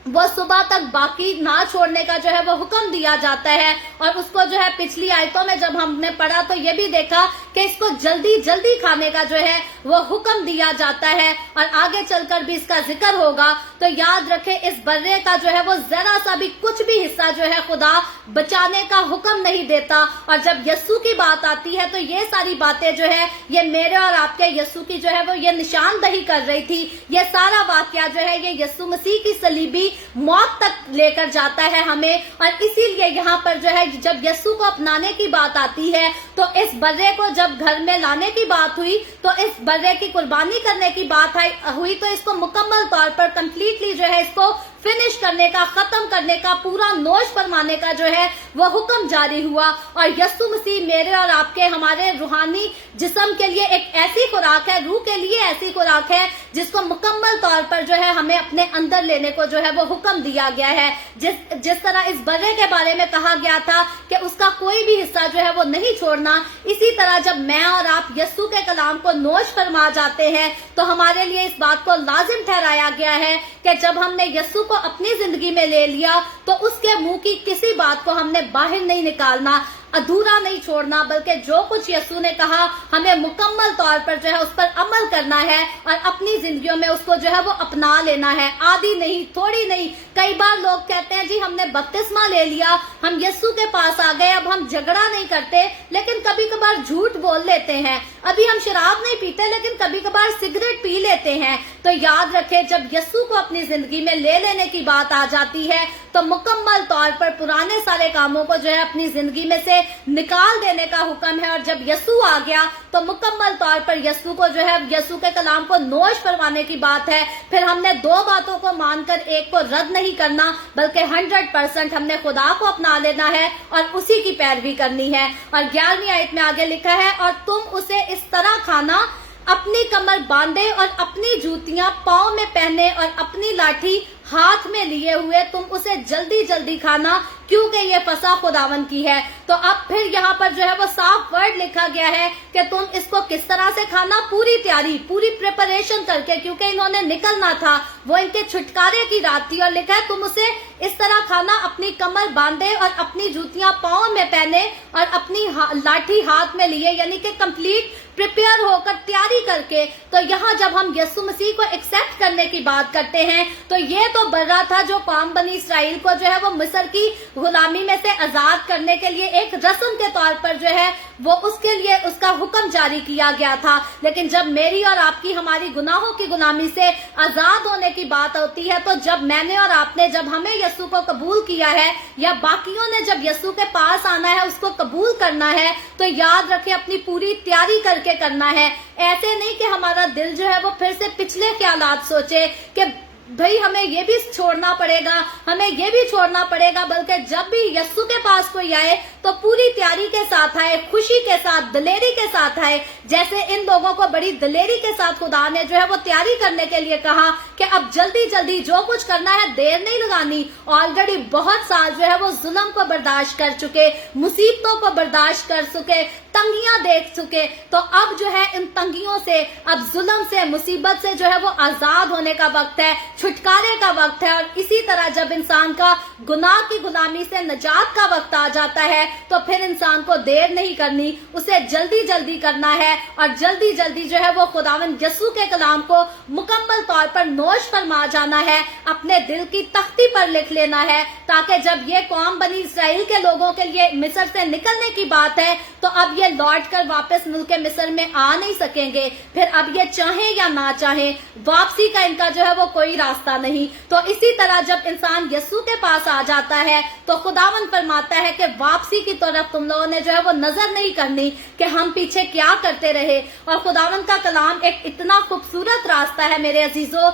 वो सुबह तक बाकी ना छोड़ने का जो है वो हुक्म दिया जाता है। और उसको जो है पिछली आयतों में जब हमने पढ़ा तो ये भी देखा कि इसको जल्दी जल्दी खाने का जो है वो हुक्म दिया जाता है, और आगे चलकर भी इसका जिक्र होगा। तो याद रखें इस बर्रे का जो है वो जरा सा भी कुछ भी हिस्सा जो है खुदा बचाने का हुक्म नहीं देता। और जब यीशु की बात आती है तो ये सारी बातें जो है ये मेरे और आपके यीशु की जो है वो ये निशानदही कर रही थी। ये सारा वाकया जो है ये यीशु मसीह की सलीबी मौत तक लेकर जाता है हमें। और इसीलिए यहाँ पर जो है जब यीशु को अपनाने की बात आती है तो इस बर्रे को जब घर में लाने की बात हुई, तो इस बर्रे की कुर्बानी करने की बात हुई, तो इसको मुकम्मल तौर पर कंप्लीटली जो है इसको फिनिश करने का, खत्म करने का, पूरा नोश फरमाने का जो है वो हुक्म जारी हुआ। और यीशु मसीह मेरे और आपके, हमारे रूहानी जिस्म के लिए एक ऐसी खुराक है, रूह के लिए ऐसी खुराक है जिसको मुकम्मल तौर पर जो है हमें अपने अंदर लेने को जो है वो हुक्म दिया गया है। जिस तरह इस बर्रे के बारे में कहा गया था कि उसका कोई भी हिस्सा जो है वो नहीं छोड़ना, इसी तरह जब मैं और आप यीशु के कलाम को नोश फरमा जाते हैं तो हमारे लिए इस बात को लाजिम ठहराया गया है कि जब हमने यीशु को अपनी जिंदगी में ले लिया तो उसके मुंह की किसी बात को हमने बाहर नहीं निकालना। अधूरा नहीं छोड़ना, बल्कि जो कुछ यीशु ने कहा हमें मुकम्मल तौर पर जो है उस पर अमल करना है और अपनी जिंदगियों में उसको जो है वो अपना लेना है, आधी नहीं, थोड़ी नहीं। कई बार लोग कहते हैं जी हमने बपतिस्मा ले लिया, हम यीशु के पास आ गए, अब हम झगड़ा नहीं करते, लेकिन कभी कभार झूठ बोल लेते हैं। अभी हम शराब नहीं पीते, लेकिन कभी कभार सिगरेट पी लेते हैं। तो याद रखें, जब यीशु को अपनी जिंदगी में ले लेने की बात आ जाती है तो मुकम्मल तौर पर पुराने सारे कामों को जो है अपनी जिंदगी में से निकाल देने का हुक्म है। और जब यीशु आ गया तो मुकम्मल तौर पर यीशु को जो है यीशु के कलाम को नोश फरमाने की बात है। फिर हमने दो बातों को मानकर एक को रद्द नहीं करना, बल्कि 100% हमने खुदा को अपना लेना है और उसी की पैरवी करनी है। और 11वीं आयत में आगे लिखा है, और तुम उसे इस तरह खाना, अपनी कमर बांधे और अपनी जूतियां पांव में पहने और अपनी लाठी हाथ में लिए हुए तुम उसे जल्दी जल्दी खाना, क्योंकि ये फसह खुदावन की है। तो अब फिर यहाँ पर जो है वो साफ वर्ड लिखा गया है कि तुम इसको किस तरह से खाना, पूरी तैयारी, पूरी प्रिपरेशन करके, क्योंकि इन्होंने निकलना था, वो इनके छुटकारे की रात थी। और लिखा है तुम उसे इस तरह खाना, अपनी कमर बांधे और अपनी जूतियां पांव में पहने और अपनी लाठी हाथ में लिए, यानी कि कंप्लीट प्रिपेयर होकर, तैयारी करके। तो यहाँ जब हम यीशु मसीह को एक्सेप्ट करने की बात करते हैं तो ये तो बर्रा था जो कौम बनी इसराइल को जो है वो मिस्र की गुलामी में से आजाद करने के लिए एक रस्म के तौर पर जो है वो उसके लिए उसका हुक्म जारी किया गया था। लेकिन जब मेरी और आपकी, हमारी गुनाहों की गुलामी से आजाद होने की बात होती है, तो जब मैंने और आपने, जब हमें यीशु को कबूल किया है, या बाकियों ने जब यीशु के पास आना है, उसको कबूल करना है, तो याद रखें अपनी पूरी तैयारी करके करना है। ऐसे नहीं कि हमारा दिल जो है वो फिर से पिछले ख्यालात सोचे कि भाई हमें ये भी छोड़ना पड़ेगा, हमें ये भी छोड़ना पड़ेगा, बल्कि जब भी यीशु के पास कोई आए तो पूरी तैयारी के साथ आए, खुशी के साथ, दिलेरी के साथ आए। जैसे इन लोगों को बड़ी दिलेरी के साथ खुदा ने जो है वो तैयारी करने के लिए कहा कि अब जल्दी जल्दी जो कुछ करना है, देर नहीं लगानी। ऑलरेडी बहुत साल जो है वो जुल्म को बर्दाश्त कर चुके, मुसीबतों को बर्दाश्त कर चुके, तंगियां देख चुके। तो अब जो है इन तंगियों से, अब जुल्म से, मुसीबत से जो है वो आजाद होने का वक्त है, छुटकारे का वक्त है। और इसी तरह जब इंसान का गुनाह की गुलामी से निजात का वक्त आ जाता है तो फिर इंसान को देर नहीं करनी, उसे जल्दी जल्दी करना है और जल्दी जल्दी जो है वो खुदावंद यीशु के कलाम को मुकम्मल तौर पर नोश फरमा जाना है, अपने दिल की तख्ती पर लिख लेना है, ताकि जब ये कौम बनी इसराइल के लोगों के लिए मिस्र से निकलने की बात है तो अब ये लौट कर वापस मुल्क मिस्र में आ नहीं सकेंगे। फिर अब ये चाहे या ना चाहे, वापसी का इनका जो है वो कोई रास्ता नहीं। तो इसी तरह जब इंसान यीशु के पास आ जाता है तो खुदावन फरमाता है कि वापसी की तरफ तुम लोगों ने जो है वो नजर नहीं करनी कि हम पीछे क्या करते रहे। और खुदावन का कलाम एक इतना खूबसूरत रास्ता है मेरे अजीजों,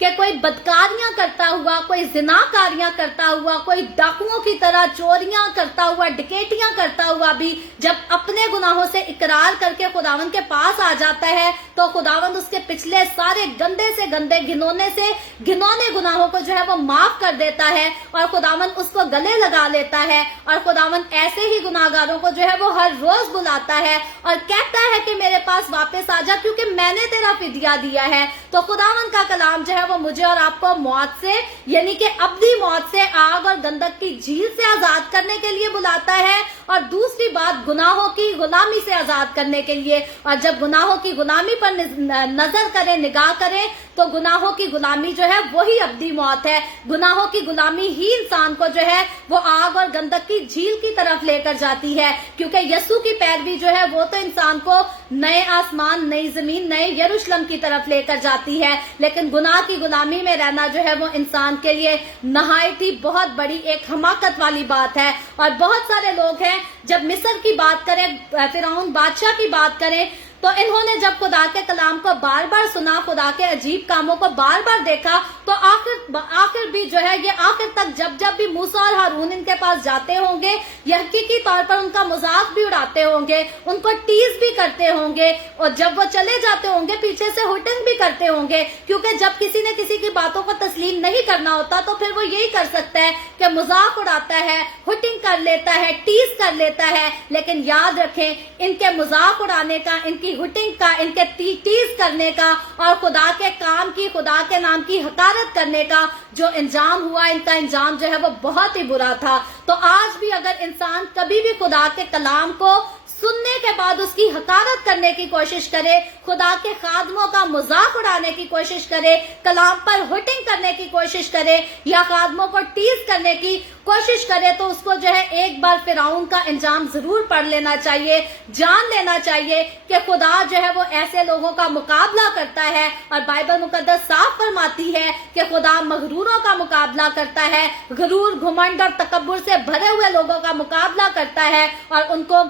कि कोई बदकारियां करता हुआ, कोई जिनाकारियां करता हुआ, कोई डाकुओं की तरह चोरियां करता हुआ, डकैतियां करता हुआ भी जब अपने गुनाहों से इकरार करके खुदावन के पास आ जाता है तो खुदावन उसके पिछले सारे गंदे से गंदे, घिनौने से घिनौने गुनाहों को जो है वो माफ कर देता है और खुदावन उसको गले लगा लेता है। और खुदावन ऐसे ही गुनाहगारों को जो है वो हर रोज बुलाता है और कहता है कि मेरे पास वापस आ जा, क्योंकि मैंने तेरा फिदिया दिया है। तो खुदावन का कलाम जो है वो मुझे और आपको मौत से, यानी कि अब्दी मौत से, आग और गंधक की झील से आजाद करने के लिए बुलाता है, और दूसरी बात गुनाहों की गुलामी से आजाद करने के लिए। और जब गुनाहों की गुलामी पर नजर करें, निगाह करें, तो गुनाहों की गुलामी जो है वही अब्दी मौत है। गुनाहों की गुलामी ही इंसान को जो है वो आग और गंधक की झील की तरफ लेकर जाती है, क्योंकि यीशु की पैरवी जो है वो तो इंसान को नए आसमान, नई जमीन, नए यरूशलेम की तरफ लेकर जाती है। लेकिन गुनाह की गुलामी में रहना जो है वो इंसान के लिए नहायत ही बहुत बड़ी एक हमाकत वाली बात है। और बहुत सारे लोग हैं, जब मिस्र की बात करें, फिरौन बादशाह की बात करें, तो इन्होंने जब खुदा के कलाम को बार बार सुना, खुदा के अजीब कामों को बार बार देखा, तो आखिर भी जो है ये आखिर तक जब भी मूसा और हारून इनके पास जाते होंगे, ये हकीकी तौर पर उनका मजाक भी उड़ाते होंगे, उनको टीज भी करते होंगे, और जब वो चले जाते होंगे पीछे से हुटिंग भी करते होंगे, क्योंकि जब किसी ने किसी की बातों को तस्लीम नहीं करना होता तो फिर वो यही कर सकता है कि मजाक उड़ाता है, हुटिंग कर लेता है, टीज कर लेता है। लेकिन याद रखें, इनके मजाक उड़ाने का, इनकी इनकी हुटिंग का, इनके टीज करने का और खुदा के काम की, खुदा के नाम की हकारत करने का जो अंजाम हुआ, इनका अंजाम जो है वो बहुत ही बुरा था। तो आज भी अगर इंसान कभी भी खुदा के कलाम को सुनने के बाद उसकी हकारत करने की कोशिश करे, खुदा के खादमों का मजाक उड़ाने की कोशिश करे, कलाम पर हुटिंग करने की कोशिश करे या खादमों को टीज करने की कोशिश करे, तो उसको जो है एक बार फिरौन का अंजाम जरूर पढ़ लेना चाहिए, जान लेना चाहिए कि खुदा जो है वो ऐसे लोगों का मुकाबला करता है। और बाइबल मुकद्दस साफ फरमाती है कि खुदा मगरूरों का मुकाबला करता है, गरूर, घुमंड और तकब्बुर से भरे हुए लोगों का मुकाबला करता है और उनको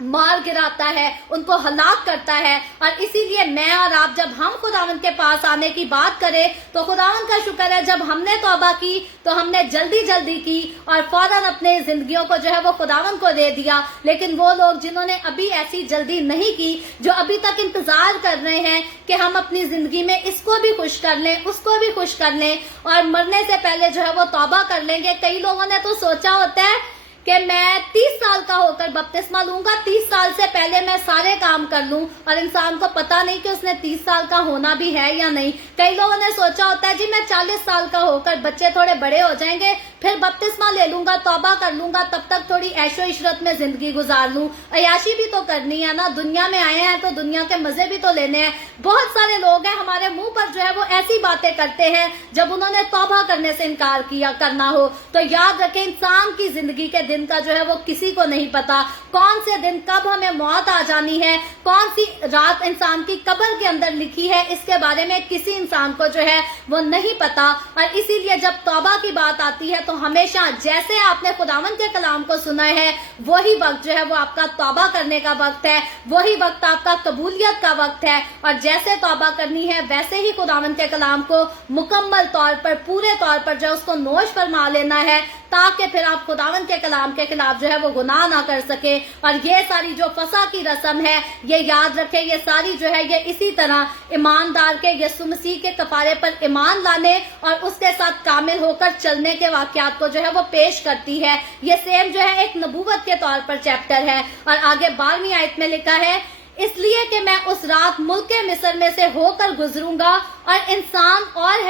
मार गिराता है, उनको हलाक करता है। और इसीलिए मैं और आप जब हम खुदावंद के पास आने की बात करें तो खुदावंद का शुक्र है, जब हमने तौबा की तो हमने जल्दी जल्दी की और फौरन अपने जिंदगियों को जो है वो खुदावंद को दे दिया। लेकिन वो लोग जिन्होंने अभी ऐसी जल्दी नहीं की, जो अभी तक इंतजार कर रहे हैं कि हम अपनी जिंदगी में इसको भी खुश कर लें, उसको भी खुश कर लें और मरने से पहले जो है वो तौबा कर लेंगे। कई लोगों ने तो सोचा होता है कि मैं 30 साल का होकर बपतिस्मा लूंगा, 30 साल से पहले मैं सारे काम कर लूं, और इंसान को पता नहीं कि उसने 30 साल का होना भी है या नहीं। कई लोगों ने सोचा होता है जी मैं 40 साल का होकर, बच्चे थोड़े बड़े हो जाएंगे, फिर बपतिस्मा ले लूंगा, तौबा कर लूंगा, तब तक थोड़ी ऐशो इशरत में जिंदगी गुजार लूं। अयाशी भी तो करनी है ना, दुनिया में आए हैं तो दुनिया के मजे भी तो लेने हैं। बहुत सारे लोग हैं हमारे मुंह पर जो है वो ऐसी बातें करते हैं जब उन्होंने तौबा करने से इनकार किया करना हो। तो याद रखें, इंसान की जिंदगी के दिन का जो है वो किसी को नहीं पता, कौन से दिन कब हमें मौत आ जानी है, कौन सी रात इंसान की कब्र के अंदर लिखी है, इसके बारे में किसी इंसान को जो है वो नहीं पता। और इसीलिए जब तौबा की बात आती है तो हमेशा जैसे आपने खुदावंद के कलाम को सुना है, वही वक्त जो है वो आपका तौबा करने का वक्त है, वही वक्त आपका कबूलियत का वक्त है। और जैसे तौबा करनी है वैसे ही खुदावंद के कलाम को मुकम्मल तौर पर, पूरे तौर पर जो उसको नोश फरमा लेना है, ताकि फिर आप खुदावंद के कलाम के खिलाफ जो है वो गुनाह ना कर सके। और ये सारी जो फसा की रस्म है, ये याद रखें, ये सारी जो है ये इसी तरह ईमानदार के यीशु मसीह के कफारे पर ईमान लाने और उसके साथ कामिल होकर चलने के वाकयात को जो है वो पेश करती है। ये सेम जो है एक नबूवत के तौर पर चैप्टर है। और आगे 12वीं आयत में लिखा है, इसलिए कि मैं उस रात मुल्क मिस्र में से होकर गुजरूंगा और इंसान और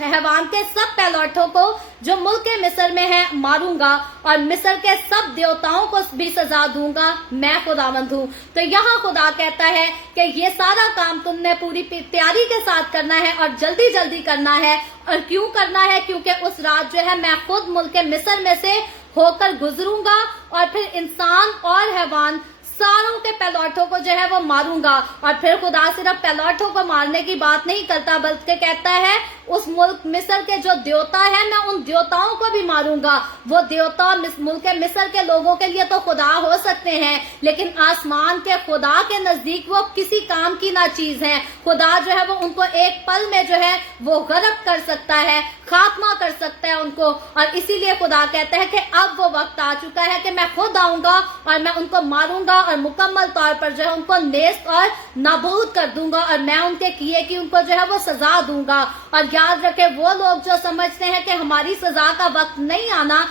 हैवान के सब पैलौठों को जो मुल्क मिस्र में है मारूंगा और मिस्र के सब देवताओं को भी सजा दूंगा, मैं खुदावंद हूँ। तो यहाँ खुदा कहता है कि ये सारा काम तुमने पूरी तैयारी के साथ करना है और जल्दी जल्दी करना है। और क्यों करना है? क्योंकि उस रात जो है मैं खुद मुल्क मिस्र में से होकर गुजरूंगा और फिर इंसान और हैवान सारों के पैलौठों को जो है वो मारूंगा। और फिर खुदा सिर्फ पैलौठों को मारने की बात नहीं करता, बल्कि कहता है उस मुल्क मिस्र के जो देवता है, मैं उन देवताओं को भी मारूंगा। वो देवता मुल्क मिस्र के लोगों के लिए तो खुदा हो सकते हैं, लेकिन आसमान के खुदा के नजदीक वो किसी काम की ना चीज है। खुदा जो है वो उनको एक पल में जो है वो गर्क कर सकता है, खात्मा कर सकता है उनको। और इसीलिए खुदा कहता है कि अब वो वक्त आ चुका है कि मैं खुद आऊंगा और मैं उनको मारूंगा और मुकम्मल तौर पर जो है उनको नेस्त और नाबूद कर दूंगा और मैं उनके किए की उनको जो है वो सजा दूंगा। और याद रखे, वो लोग जो समझते हैं कि हमारी सजा का वक्त नहीं आना,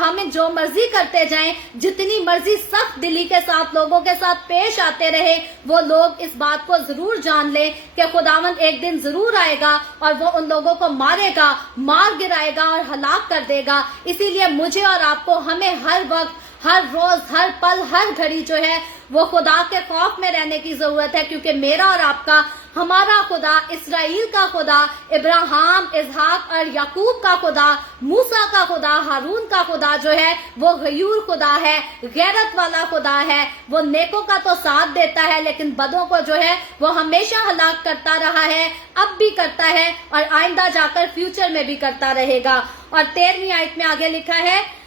हमें जो मर्जी करते जाएं, जितनी मर्जी सख्त दिली के साथ लोगों के साथ पेश आते रहे, वो लोग इस बात को जरूर जान ले कि खुदावंद एक दिन जरूर आएगा और वो उन लोगों को मारेगा, मार गिराएगा और हलाक कर देगा। इसीलिए मुझे और आपको, हमें हर वक्त, हर रोज, हर पल, हर घड़ी जो है वो खुदा के खौफ में रहने की जरूरत है। क्योंकि मेरा और आपका, हमारा खुदा, इसराइल का खुदा, इब्राहिम, इसहाक और याकूब का खुदा, मूसा का खुदा, हारून का खुदा जो है वो गयूर खुदा है, गैरत वाला खुदा है। वो नेकों का तो साथ देता है लेकिन बदों को जो है वो हमेशा हलाक करता रहा है, अब भी करता है और आइंदा जाकर फ्यूचर में भी करता रहेगा। और 13वीं आयत में आगे लिखा है,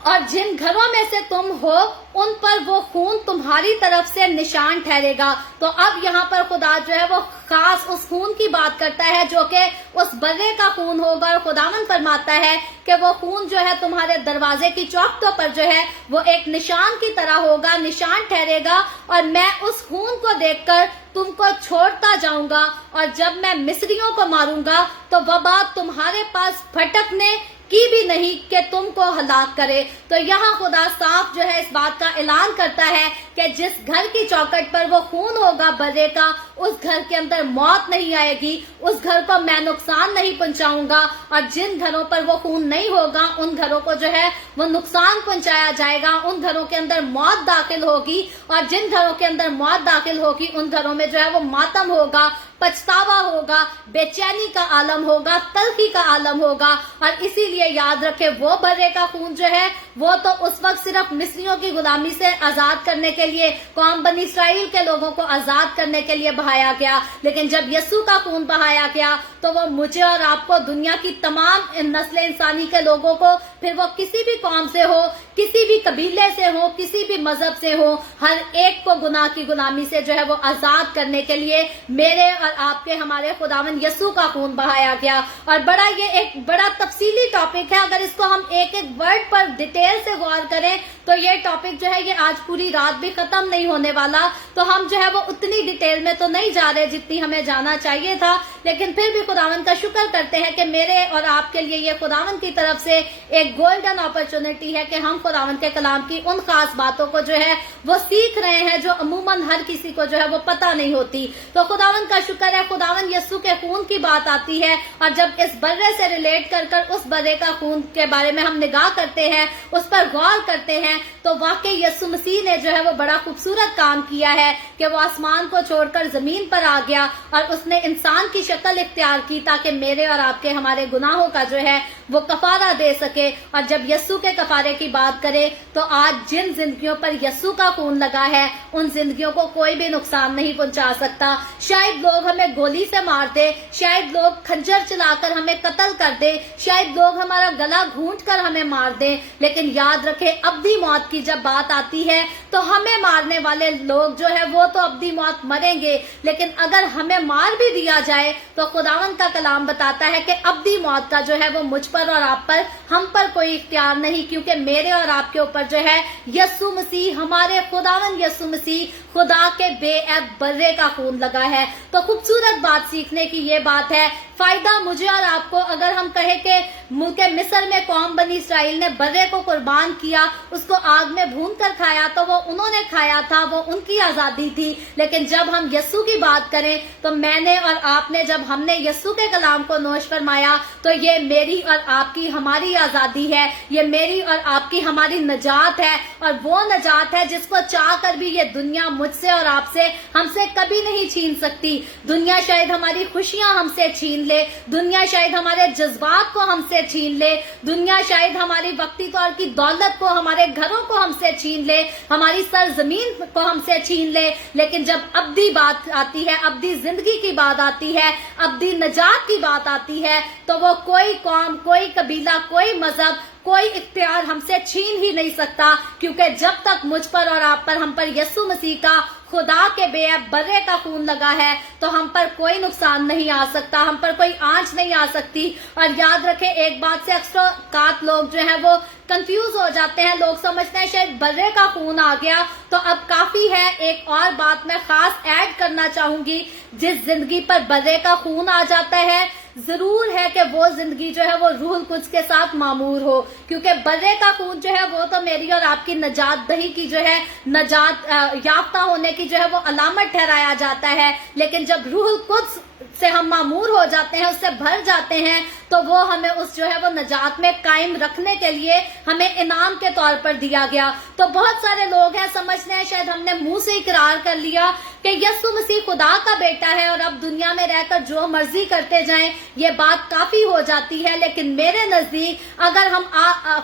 और जिन घरों में से तुम हो उन पर वो खून तुम्हारी तरफ से निशान ठहरेगा। तो अब यहाँ पर खुदा जो है वो खास उस खून की बात करता है जो कि उस बर्रे का खून होगा। और खुदावन फरमाता है कि वो खून जो है तुम्हारे दरवाजे की चौखटों पर जो है वो एक निशान की तरह होगा, निशान ठहरेगा। और मैं उस खून को देखकर तुमको छोड़ता जाऊंगा और जब मैं मिस्रियों को मारूंगा तो वह बात तुम्हारे पास भटकने की भी नहीं कि तुमको हलाक करे। तो यहाँ खुदा साफ जो है इस बात का ऐलान करता है कि जिस घर की चौखट पर वो खून होगा बर्रे का, उस घर के अंदर मौत नहीं आएगी, उस घर को मैं नुकसान नहीं पहुंचाऊंगा, और जिन घरों पर वो खून नहीं होगा उन घरों को जो है वो नुकसान पहुंचाया जाएगा, उन घरों के अंदर मौत दाखिल होगी, और जिन घरों के अंदर मौत दाखिल होगी उन घरों में जो है वो मातम होगा, पछतावा होगा, बेचैनी का आलम होगा, तल्खी का आलम होगा। और इसीलिए याद रखे वो बर्रे का खून जो है वो तो उस वक्त सिर्फ मिस्रियों की गुलामी से आजाद करने के लिए, कौम बनी इसराइल के लोगों को आजाद करने के लिए बहाया गया, लेकिन जब यस्सु का खून बहाया गया तो वो मुझे और आपको, दुनिया की तमाम नस्ल इंसानी के लोगों को, फिर वो किसी भी कौम से हो, किसी भी कबीले से हो, किसी भी मजहब से हो, हर एक को गुनाह की गुलामी से जो है वो आजाद करने के लिए मेरे और आपके, हमारे खुदावन यस्सु का खून बहाया गया। और ये एक बड़ा तफसीली टॉपिक है, अगर इसको हम एक एक वर्ड पर डिटेल से गौर करें तो ये टॉपिक जो है ये आज पूरी रात भी खत्म नहीं होने वाला। तो हम जो है वो उतनी डिटेल में तो नहीं जा रहे जितनी हमें जाना चाहिए था, लेकिन फिर भी खुदावन का शुक्र करते हैं कि मेरे और आपके लिए ये खुदावन की तरफ से एक गोल्डन अपॉर्चुनिटी है कि हम खुदावन के कलाम की उन खास बातों को जो है वो सीख रहे हैं जो अमूमन हर किसी को जो है वो पता नहीं होती। तो खुदावन का शुक्र है, खुदावन यस्सु के खून की बात आती है, और जब इस बर्रे से रिलेट कर उस बर्रे का खून के बारे में हम निगाह करते हैं, उस पर गौर करते हैं, तो वाकई यस्सु मसीह ने जो है वो बड़ा खूबसूरत काम किया है कि वो आसमान को छोड़कर जमीन पर आ गया और उसने इंसान की शक्ल इख्तियार की ताकि मेरे और आपके, हमारे गुनाहों का जो है वो कफारा दे सके। और जब यस्सु के कफारे की बात करें तो आज जिन जिंदगियों पर यस्सु का खून लगा है उन जिंदगियों को कोई भी नुकसान नहीं पहुंचा सकता। शायद लोग हमें गोली से मार दे, शायद लोग खंजर चलाकर हमें कत्ल कर दे, शायद लोग हमारा गला घूंट कर हमें मार दे, लेकिन याद रखे अब्दी मौत की जब बात आती है तो हमें मारने वाले लोग जो है वो तो अब्दी मौत मरेंगे, लेकिन अगर हमें मार भी दिया जाए तो खुदावन का कलाम बताता है कि अब्दी मौत का जो है वो मुझ पर और आप पर, हम पर कोई इख्तियार नहीं, क्योंकि मेरे और आपके ऊपर जो है यस्सु मसीह, हमारे खुदावन यस्सु मसीह, खुदा के बेऐब बर्रे का खून लगा है। तो खूबसूरत बात सीखने की ये बात है, फायदा मुझे और आपको, अगर हम कहे कि मुल्क मिस्र में कौम बनी इसराइल ने बर्रे को कुर्बान किया, उसको आग में भून कर खाया, तो वो उन्होंने खाया था, वो उनकी आजादी थी। लेकिन जब हम यस्सु की बात करें तो मैंने और आपने, जब हमने यस्सु के कलाम को नोश फरमाया तो ये मेरी और आपकी, हमारी आजादी है, ये मेरी और आपकी, हमारी नजात है। और वो नजात है जिसको चाह कर भी ये दुनिया मुझसे और आपसे, हमसे कभी नहीं छीन सकती। दुनिया शायद हमारी खुशियां हमसे छीन ले, दुनिया शायद हमारे जज्बात को हमसे छीन ले, दुनिया शायद हमारी वक्ती तौर की दौलत को, हमारे घरों को हमसे छीन ले, हमारी सरजमीन को हमसे छीन ले, लेकिन जब अब्दी बात आती है, अब्दी जिंदगी की बात आती है, अब्दी नजात की बात आती है, तो वो कोई कौम, कोई कबीला, कोई मजहब, कोई इख्तियार हमसे छीन ही नहीं सकता, क्योंकि जब तक मुझ पर और आप पर, हम पर यस्सु मसीह का, खुदा के बेऐब बर्रे का खून लगा है, तो हम पर कोई नुकसान नहीं आ सकता, हम पर कोई आंच नहीं आ सकती। और याद रखें एक बात से अक्सर कात लोग जो है वो कंफ्यूज हो जाते हैं, लोग समझते हैं शायद बर्रे का खून आ गया तो अब काफी है। एक और बात मैं खास ऐड करना चाहूंगी, जिस जिंदगी पर बर्रे का खून आ जाता है, जरूर है कि वो जिंदगी जो है वो रूहुल कुद्स के साथ मामूर हो, क्योंकि बर्रे का खून जो है वो तो मेरी और आपकी नजात दही की जो है, नजात याफ्ता होने की जो है वो अलामत ठहराया जाता है। लेकिन जब रूहुल कुद्स से हम मामूर हो जाते हैं, उससे भर जाते हैं, तो वो हमें उस जो है वो नजात में कायम रखने के लिए हमें इनाम के तौर पर दिया गया। तो बहुत सारे लोग हैं समझते हैं, शायद हमने मुंह से इकरार कर लिया कि यस्सु मसीह खुदा का बेटा है और अब दुनिया में रहकर जो मर्जी करते जाएं, ये बात काफी हो जाती है। लेकिन मेरे नजदीक अगर हम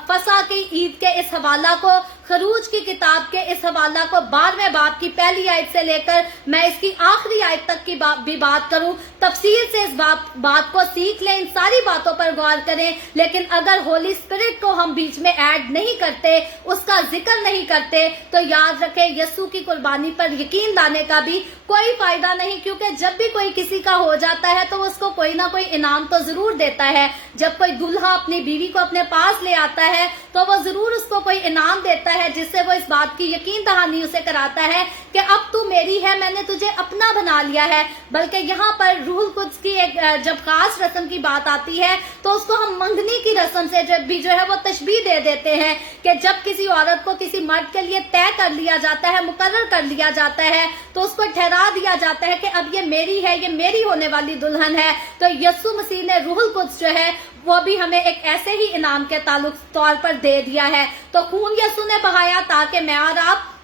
फसा की ईद के इस हवाला को, खरूज की किताब के इस हवाला को 12वें बाब की पहली आयत से लेकर मैं इसकी आखिरी आयत तक की भी बात करूं, तफसील से इस बात को सीख लें, इन सारी बातों पर गौर करें। लेकिन अगर होली स्पिरिट को हम बीच में ऐड नहीं करते, उसका जिक्र नहीं करते, तो याद रखें यस्सु की कुर्बानी पर यकीन लाने का भी कोई फायदा नहीं, क्योंकि जब भी कोई किसी का हो जाता है तो उसको कोई ना कोई इनाम तो जरूर देता है। जब कोई दुल्हा अपनी बीवी को अपने पास ले आता है तो वो जरूर उसको कोई इनाम देता है, जिससे वो इस बात की यकीन दहानी उसे कराता है کہ اب تو मेरी है, मैंने तुझे अपना बना लिया है। बल्कि यहाँ पर रूहुल कुद्स की एक जब खास रस्म की बात आती है तो उसको हम मंगनी की रस्म से जब भी जो है वो तशबीह दे देते हैं कि जब किसी औरत को किसी मर्द के लिए तय कर लिया जाता है, मुकर्रर कर लिया जाता है, तो उसको ठहरा दिया जाता है कि अब ये मेरी है, ये मेरी होने वाली दुल्हन है। तो यीशु मसीह ने रूहुल कुद्स जो है वो भी हमें एक ऐसे ही इनाम के तौर पर दे दिया है। तो खून यीशु ने बहाया ताकि मैं और आप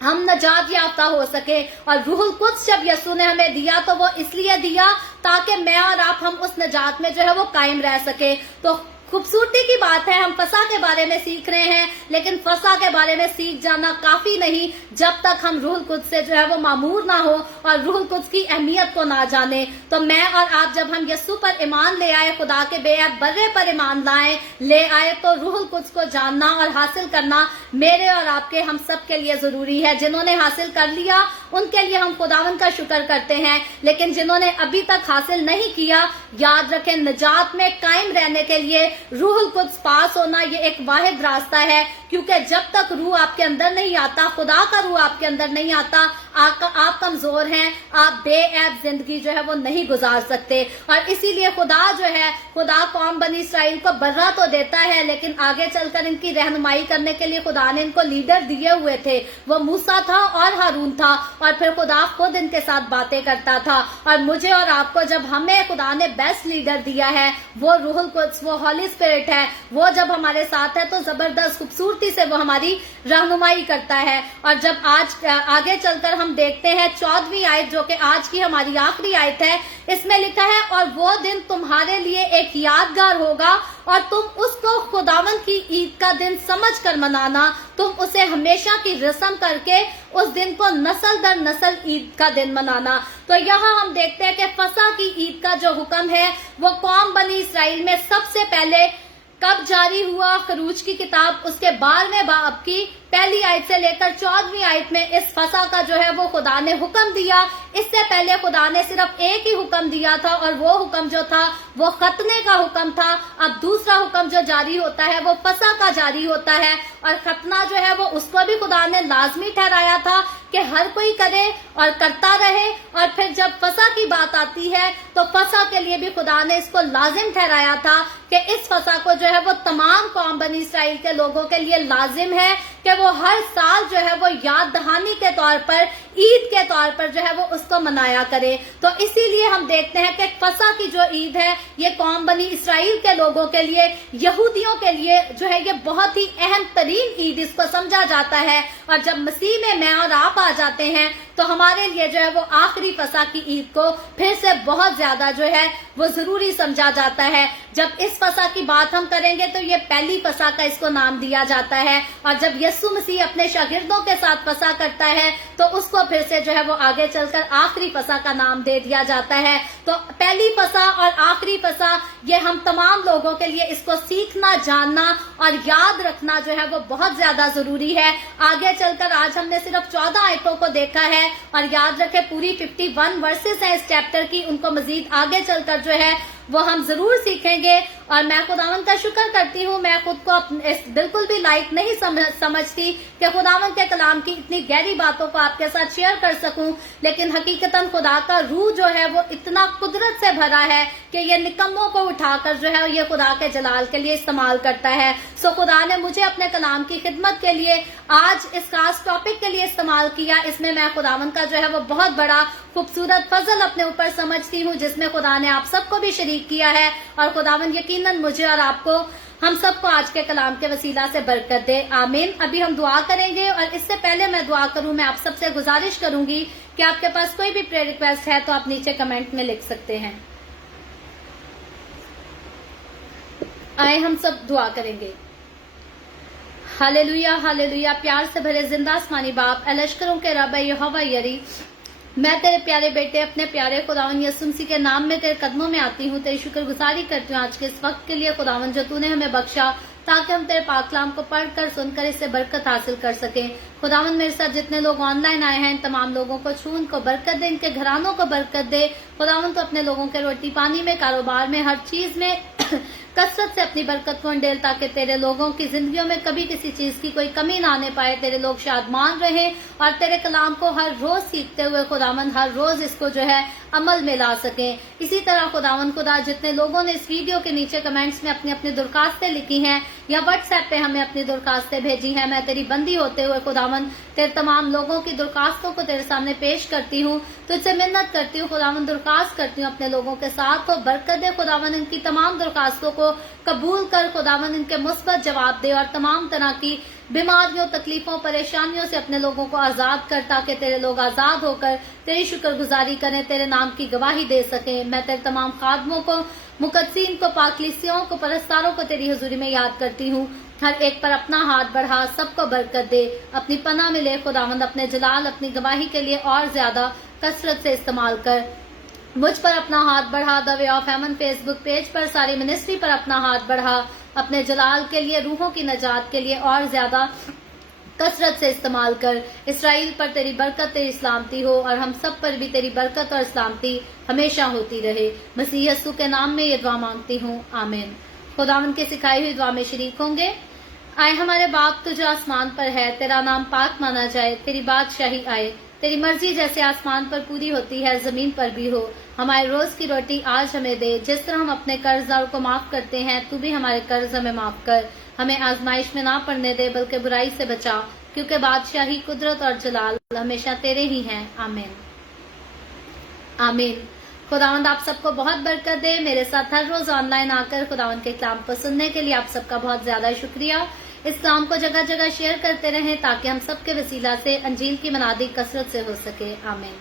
हम नजात याफ्ता हो सके। और रूहुल कुद्स जब यीशु ने हमें दिया तो वो इसलिए दिया ताकि मैं और आप हम उस नजात में जो है वो कायम रह सके। तो खूबसूरती की बात है, हम फसा के बारे में सीख रहे हैं, लेकिन फसा के बारे में सीख जाना काफी नहीं जब तक हम रूहुल कुद्स से जो है वो मामूर ना हो और रूहुल कुद्स की अहमियत को ना जाने। तो मैं और आप जब हम यीशु पर ईमान ले आए, खुदा के बेअब बर्रे पर ईमान ले आए, तो रूहुल कुद्स को जानना और हासिल करना मेरे और आपके हम सब के लिए जरूरी है। जिन्होंने हासिल कर लिया उनके लिए हम खुदावंद का शुक्र करते हैं, लेकिन जिन्होंने अभी तक हासिल नहीं किया, याद रखें नजात में कायम रहने के लिए रूहुल कुद्स पास होना ये एक वाहिद रास्ता है। क्योंकि जब तक रूह आपके अंदर नहीं आता, खुदा का रूह आपके अंदर नहीं आता, आप कमजोर हैं, आप बेऐब जिंदगी जो है वो नहीं गुजार सकते। और इसीलिए खुदा जो है, खुदा कौम बनी इसराइल को बर्रा तो देता है, लेकिन आगे चलकर इनकी रहनुमाई करने के लिए खुदा ने इनको लीडर दिए हुए थे। वो मूसा था और हारून था, और फिर खुदा खुद इनके साथ बातें करता था। और मुझे और आपको जब हमें खुदा ने बेस्ट लीडर दिया है, वो रूहुल कुद्स, वो हॉली स्पिरिट है, वो जब हमारे साथ है तो जबरदस्त खूबसूरती से वो हमारी रहनुमाई करता है। और जब आज आगे चलकर हम देखते हैं 14वीं आयत, जो कि आज की हमारी आखिरी आयत है, इसमें लिखा है, और वो दिन तुम्हारे लिए एक यादगार होगा और तुम उसको खुदावंद की ईद का दिन समझकर मनाना। तुम उसे हमेशा की रस्म करके उस दिन को नस्ल दर नस्ल ईद का दिन मनाना। तो यहाँ हम देखते हैं कि फसह की ईद का जो हुक्म है वो कौम बनी इसराइल में सबसे पहले कब जारी हुआ? खरूज की किताब उसके 12वें बाब की पहली आयत से लेकर 14वीं आयत में इस फसह का जो है वो खुदा ने हुक्म दिया। इससे पहले खुदा ने सिर्फ एक ही हुक्म दिया था, और वो हुक्म जो था वो खतने का हुक्म था। अब दूसरा हुक्म जो जारी होता है वो फसह का जारी होता है, और खतना जो है वो उसको भी खुदा ने लाजमी ठहराया था कि हर कोई करे और करता रहे। और फिर जब फसह की बात आती है तो फसह के लिए भी खुदा ने इसको लाजिम ठहराया था कि इस फसह को जो है वो तमाम कौम बनी इसराइल के लोगों के लिए लाजिम है कि वो हर साल जो है वो याद दहानी के तौर पर, ईद के तौर पर जो है वो उसको मनाया करे। तो इसीलिए हम देखते हैं कि फसह की जो ईद है ये कौम बनी इसराइल के लोगों के लिए, यहूदियों के लिए जो है ये बहुत ही अहम तरीन ईद इसको समझा जाता है। और जब मसीह में मैं और आप आ जाते हैं तो हमारे लिए जो है वो आखिरी फसह की ईद को फिर से बहुत ज्यादा जो है वो जरूरी समझा जाता है। जब इस फसह की बात हम करेंगे तो ये पहली फसह का इसको नाम दिया जाता है, और जब यीशु मसीह अपने शागिर्दों के साथ फसह करता है तो उसको फिर से जो है वो आगे चलकर आखिरी फसह का नाम दे दिया जाता है। तो पहली फसह और आखिरी फसह ये हम तमाम लोगों के लिए इसको सीखना, जानना और याद रखना जो है वो बहुत ज्यादा जरूरी है। आगे चलकर आज हमने सिर्फ 14 आयतों को देखा है, और याद रखें पूरी 51 वर्सेस हैं इस चैप्टर की, उनको मजीद आगे चलकर जो है वो हम जरूर सीखेंगे। और मैं खुदावंद का शुक्र करती हूँ, मैं खुद को बिल्कुल भी लायक नहीं समझती कि खुदावंद के कलाम की इतनी गहरी बातों को आपके साथ शेयर कर सकूं, लेकिन हकीकतन खुदा का रूह जो है वो इतना कुदरत से भरा है कि ये निकम्मों को उठाकर जो है ये खुदा के जलाल के लिए इस्तेमाल करता है। सो खुदा ने मुझे अपने कलाम की खिदमत के लिए आज इस खास टॉपिक के लिए इस्तेमाल किया। इसमें मैं खुदावंद का जो है वो बहुत बड़ा खूबसूरत फजल अपने ऊपर समझती हूँ, जिसमें खुदा ने आप सबको भी शरीक किया है। और खुदावंद यकीनन मुझे और आपको, हम सबको आज के कलाम के वसीला से बरकत दे, आमीन। अभी हम दुआ करेंगे, और इससे पहले मैं दुआ करूं मैं आप सबसे गुजारिश करूंगी कि आपके पास कोई भी प्रेयर रिक्वेस्ट है तो आप नीचे कमेंट में लिख सकते हैं। आए हम सब दुआ करेंगे। Hallelujah hallelujah. प्यार से भरे जिंदा आसमानी बाप, लश्करों के रब यहोवा यरी, मैं तेरे प्यारे बेटे अपने प्यारे खुदावन यीशु मसीह के नाम में तेरे कदमों में आती हूँ, तेरी शुक्रगुजारी करती हूँ आज के इस वक्त के लिए खुदावन जो तूने हमें बख्शा, ताकि हम तेरे पाक कलाम को पढ़कर सुनकर इससे बरकत हासिल कर सकें। खुदावन मेरे साथ जितने लोग ऑनलाइन आए हैं इन तमाम लोगों को छू, उनको बरकत दे, इनके घरानों को बरकत दे। खुदावन तो अपने लोगों के रोटी पानी में, कारोबार में, हर चीज में کثرت سے اپنی برکت کو انڈیل تاکہ تیرے لوگوں کی زندگیوں میں کبھی کسی چیز کی کوئی کمی نہ آنے پائے. تیرے لوگ شادمان رہیں اور تیرے کلام کو ہر روز سیکھتے ہوئے خداوند ہر روز اس کو جو ہے عمل میں لا سکیں. اسی طرح خداوند خدا جتنے لوگوں نے اس ویڈیو کے نیچے کمنٹس میں اپنی اپنی درخواستیں لکھی ہیں یا واٹس ایپ پہ ہمیں اپنی درخواستیں بھیجی ہیں، میں تیری بندی ہوتے ہوئے خداوند تیرے تمام لوگوں کی درخواستوں کو تیرے سامنے پیش کرتی ہوں. تجھ سے منت کرتی ہوں خداوند، درخواست کرتی ہوں اپنے لوگوں کے ساتھ ہو، برکت دے خداوند، ان کی تمام درخواستوں کو قبول کر خداوند، ان کے مثبت جواب دے اور تمام طرح کی بیماریوں، تکلیفوں، پریشانیوں سے اپنے لوگوں کو آزاد کر تاکہ تیرے لوگ آزاد ہو کر تیری شکر گزاری کریں، تیرے نام کی گواہی دے سکیں. میں تیرے تمام خادموں کو، مقدسین کو، پاکلیسیوں کو، پرستاروں کو تیری حضوری میں یاد کرتی ہوں. ہر ایک پر اپنا ہاتھ بڑھا، سب کو برکت دے، اپنی پناہ میں لے خداوند، اپنے جلال، اپنی گواہی کے لیے اور زیادہ کثرت سے استعمال کر. مجھ پر اپنا ہاتھ بڑھا، the way of heaven Facebook page پر ساری منسٹری پر اپنا ہاتھ بڑھا، اپنے جلال کے لیے، روحوں کی نجات کے لیے اور زیادہ کثرت سے استعمال کر. اسرائیل پر تیری برکت، تیری سلامتی ہو اور ہم سب پر بھی تیری برکت اور سلامتی ہمیشہ ہوتی رہے. مسیح یسوع کے نام میں یہ دعا مانگتی ہوں، آمین. خداوند کی سکھائی ہوئی دعا میں شریک ہوں گے. آئے ہمارے باپ تو جو آسمان پر ہے، تیرا نام پاک مانا جائے، تیری بادشاہی آئے، تیری مرضی جیسے آسمان پر پوری ہوتی ہے زمین پر بھی ہو. ہمارے روز کی روٹی آج ہمیں دے، جس طرح ہم اپنے قرض داروں کو معاف کرتے ہیں تو بھی ہمارے قرض ہمیں معاف کر. ہمیں آزمائش میں نہ پڑنے دے بلکہ برائی سے بچا، کیونکہ بادشاہی، قدرت اور جلال ہمیشہ تیرے ہی ہیں، آمین. آمین. خداوند آپ سب کو بہت برکت دے. میرے ساتھ ہر روز آن لائن آ کر خداوند کے کلام کو سننے کے لیے آپ سب کا بہت زیادہ شکریہ. اس کلام کو جگہ جگہ شیئر کرتے رہیں تاکہ ہم سب کے وسیلہ سے انجیل کی منادی کثرت سے ہو سکے، آمین.